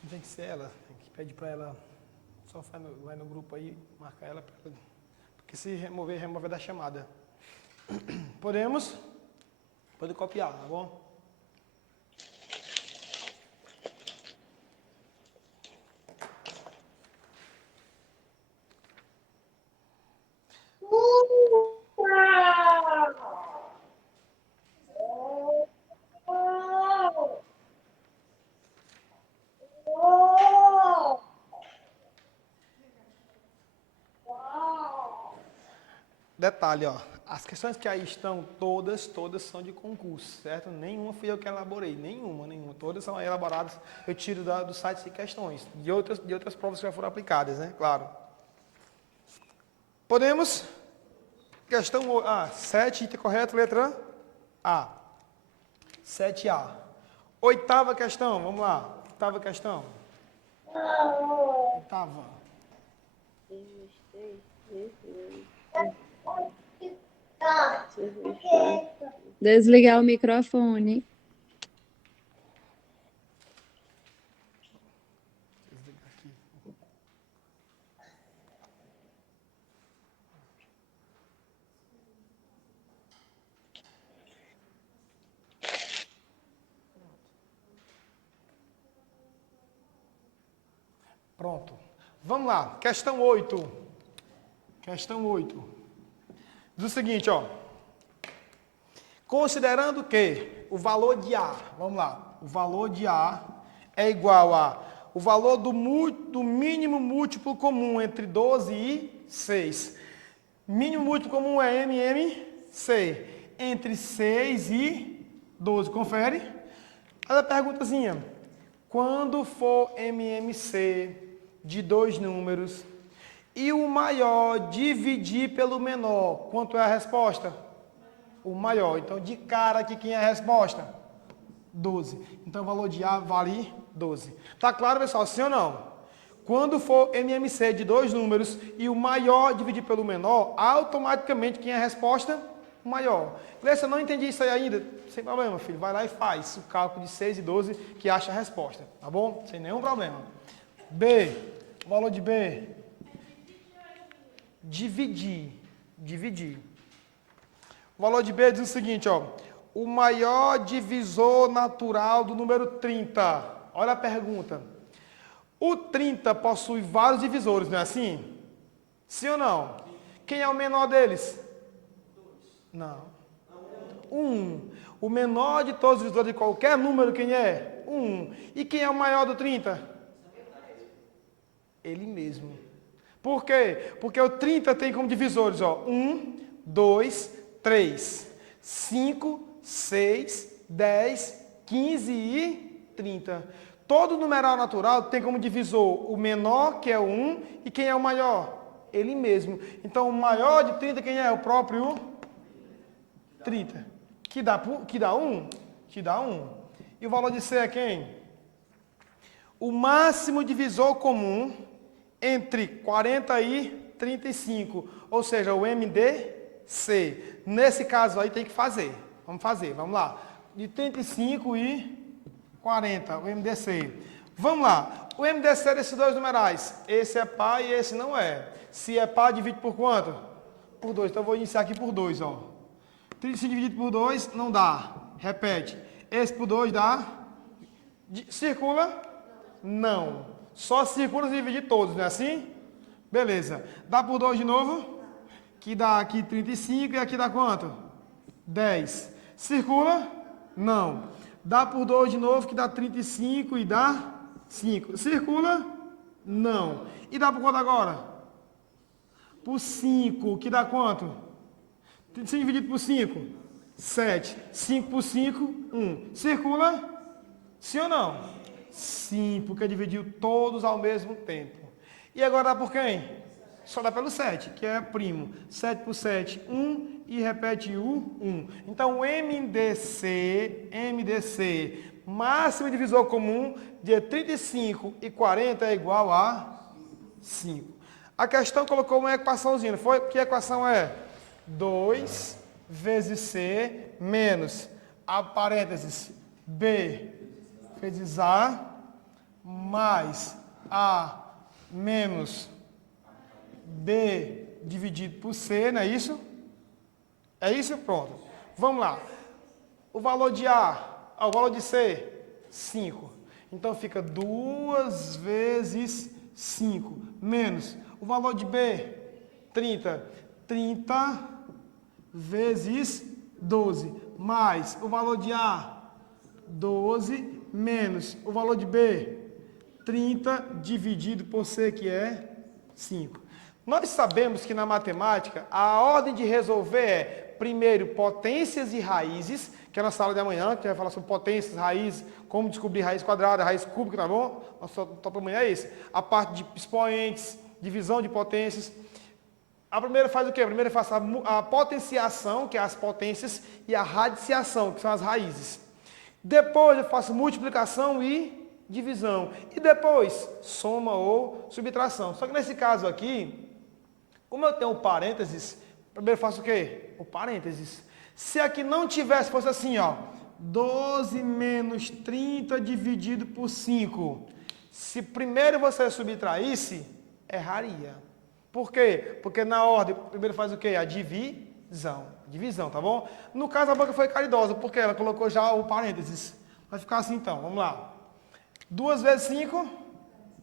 Não tem que ser ela. Tem que pedir pra ela. Só vai no grupo aí, marcar ela. Porque se remove da chamada. Podemos? Pode copiar, tá bom? Detalhe, ó, as questões que aí estão, todas são de concurso, certo? Nenhuma fui eu que elaborei, nenhuma. Todas são elaboradas, eu tiro do site de questões, de outras provas que já foram aplicadas, né? Claro. Podemos? Questão 7, item correto, letra A. 7A. Oitava questão, vamos lá. Oitava questão. Oitava. Desligar o microfone. Desligar aqui. Pronto. Vamos lá. Questão 8. Questão 8. Diz o seguinte, ó. Considerando que o valor de A, vamos lá, o valor de A é igual a o valor do mínimo múltiplo comum entre 12 e 6. Mínimo múltiplo comum é MMC. Entre 6 e 12, confere? Olha a perguntazinha. Quando for MMC de 2 números e o maior dividir pelo menor, quanto é a resposta? o maior. Então, de cara aqui, quem é a resposta? 12. Então, o valor de A vale 12. Tá claro, pessoal? Sim ou não? Quando for MMC de dois números e o maior dividir pelo menor, automaticamente quem é a resposta? O maior. Cleiton, não entendi isso aí ainda? Sem problema, filho. Vai lá e faz o cálculo de 6 e 12 que acha a resposta. Tá bom? Sem nenhum problema. B. O valor de B. Dividir. Dividir. O valor de B diz o seguinte, ó. O maior divisor natural do número 30. Olha a pergunta. O 30 possui vários divisores, não é assim? Sim ou não? Quem é o menor deles? Não. 1. O menor de todos os divisores de qualquer número, quem é? 1. E quem é o maior do 30? Ele mesmo. Por quê? Porque o 30 tem como divisores, ó, 1, 2, 3, 5, 6, 10, 15 e 30. Todo numeral natural tem como divisor o menor, que é o 1, e quem é o maior? Ele mesmo. Então, o maior de 30, quem é? O próprio 30. Que dá 1? Que dá 1. E o valor de C é quem? O máximo divisor comum entre 40 e 35. Ou seja, o MDC. Nesse caso aí tem que fazer. Vamos lá. De 35 e 40, o MDC. Vamos lá. O MDC desses dois numerais. Esse é par e esse não é. Se é par, divide por quanto? Por 2. Então, eu vou iniciar aqui por 2, ó. 35 dividido por 2, não dá. Repete. Esse por 2 dá? Circula? Não. Só circula se dividir todos, não é assim? Beleza. Dá por 2 de novo? Que dá aqui 35 e aqui dá quanto? 10. Circula? Não. Dá por 2 de novo, que dá 35 e dá 5. Circula? Não. E dá por quanto agora? Por 5, que dá quanto? 35 dividido por 5? 7. 5 por 5, 1. Circula? Sim ou não? Sim, porque dividiu todos ao mesmo tempo. E agora dá por quem? Só dá pelo 7, que é primo. 7 por 7, 1. E repete o 1. Então, o MDC, máximo divisor comum de 35 e 40 é igual a 5. A questão colocou uma equaçãozinha, foi? Que equação é? 2 vezes C menos, a parênteses, B vezes A, mais A menos B dividido por C, não é isso? É isso? Pronto. Vamos lá. O valor de A, o valor de C, 5. Então, fica 2 vezes 5, menos o valor de B, 30. 30 vezes 12, mais o valor de A, 12, menos o valor de B, 30 dividido por C, que é 5. Nós sabemos que na matemática, a ordem de resolver é, primeiro, potências e raízes, que é na sala de amanhã, que vai falar sobre potências, raízes, como descobrir raiz quadrada, raiz cúbica, tá bom? Nosso top amanhã é esse. A parte de expoentes, divisão de potências. A primeira faz o quê? A primeira faz a potenciação, que é as potências, e a radiciação, que são as raízes. Depois eu faço multiplicação e divisão. E depois, soma ou subtração. Só que nesse caso aqui, como eu tenho o parênteses, primeiro eu faço o quê? O parênteses. Se aqui não tivesse, fosse assim, ó. 12 menos 30 dividido por 5. Se primeiro você subtraísse, erraria. Por quê? Porque na ordem, primeiro faz o quê? A divisão. Divisão, tá bom? No caso, a banca foi caridosa, porque ela colocou já o parênteses. Vai ficar assim então, vamos lá. 2 vezes 5,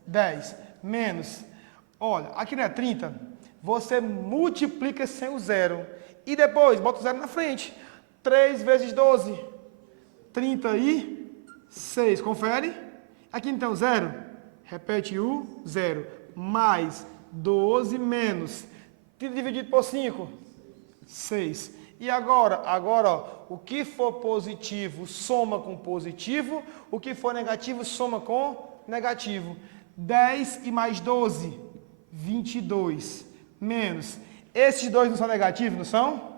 10. Menos, olha, aqui não é 30. Você multiplica sem o zero. E depois, bota o zero na frente. 3 vezes 12, 36. Confere. Aqui então, zero. Repete o zero. Mais 12 menos 30 dividido por 5, 6. E agora, ó, o que for positivo soma com positivo, o que for negativo soma com negativo. 10 e mais 12, 22. Menos. Esses dois não são negativos, não são?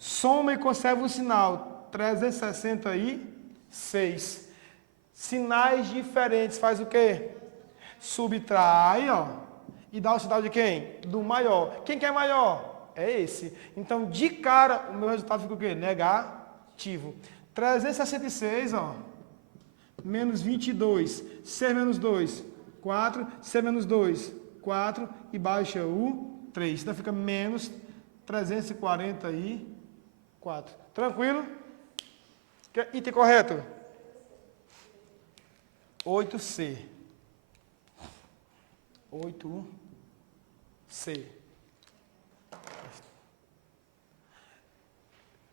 Soma e conserva o sinal. 366. Sinais diferentes. Faz o quê? Subtrai, ó. E dá o sinal de quem? Do maior. Quem que é maior? É esse. Então, de cara, o meu resultado fica o quê? Negativo. 366, ó. Menos 22. 6 menos 2, 4. 6 menos 2, 4. E baixa o 3. Então, fica menos 344. Tranquilo? Item correto? 8C. 8C.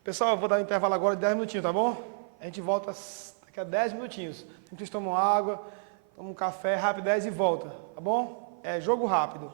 Pessoal, eu vou dar um intervalo agora de 10 minutinhos, tá bom? A gente volta daqui a 10 minutinhos. Vocês tomam água, tomam um café, rápido, 10 e volta, tá bom? É jogo rápido.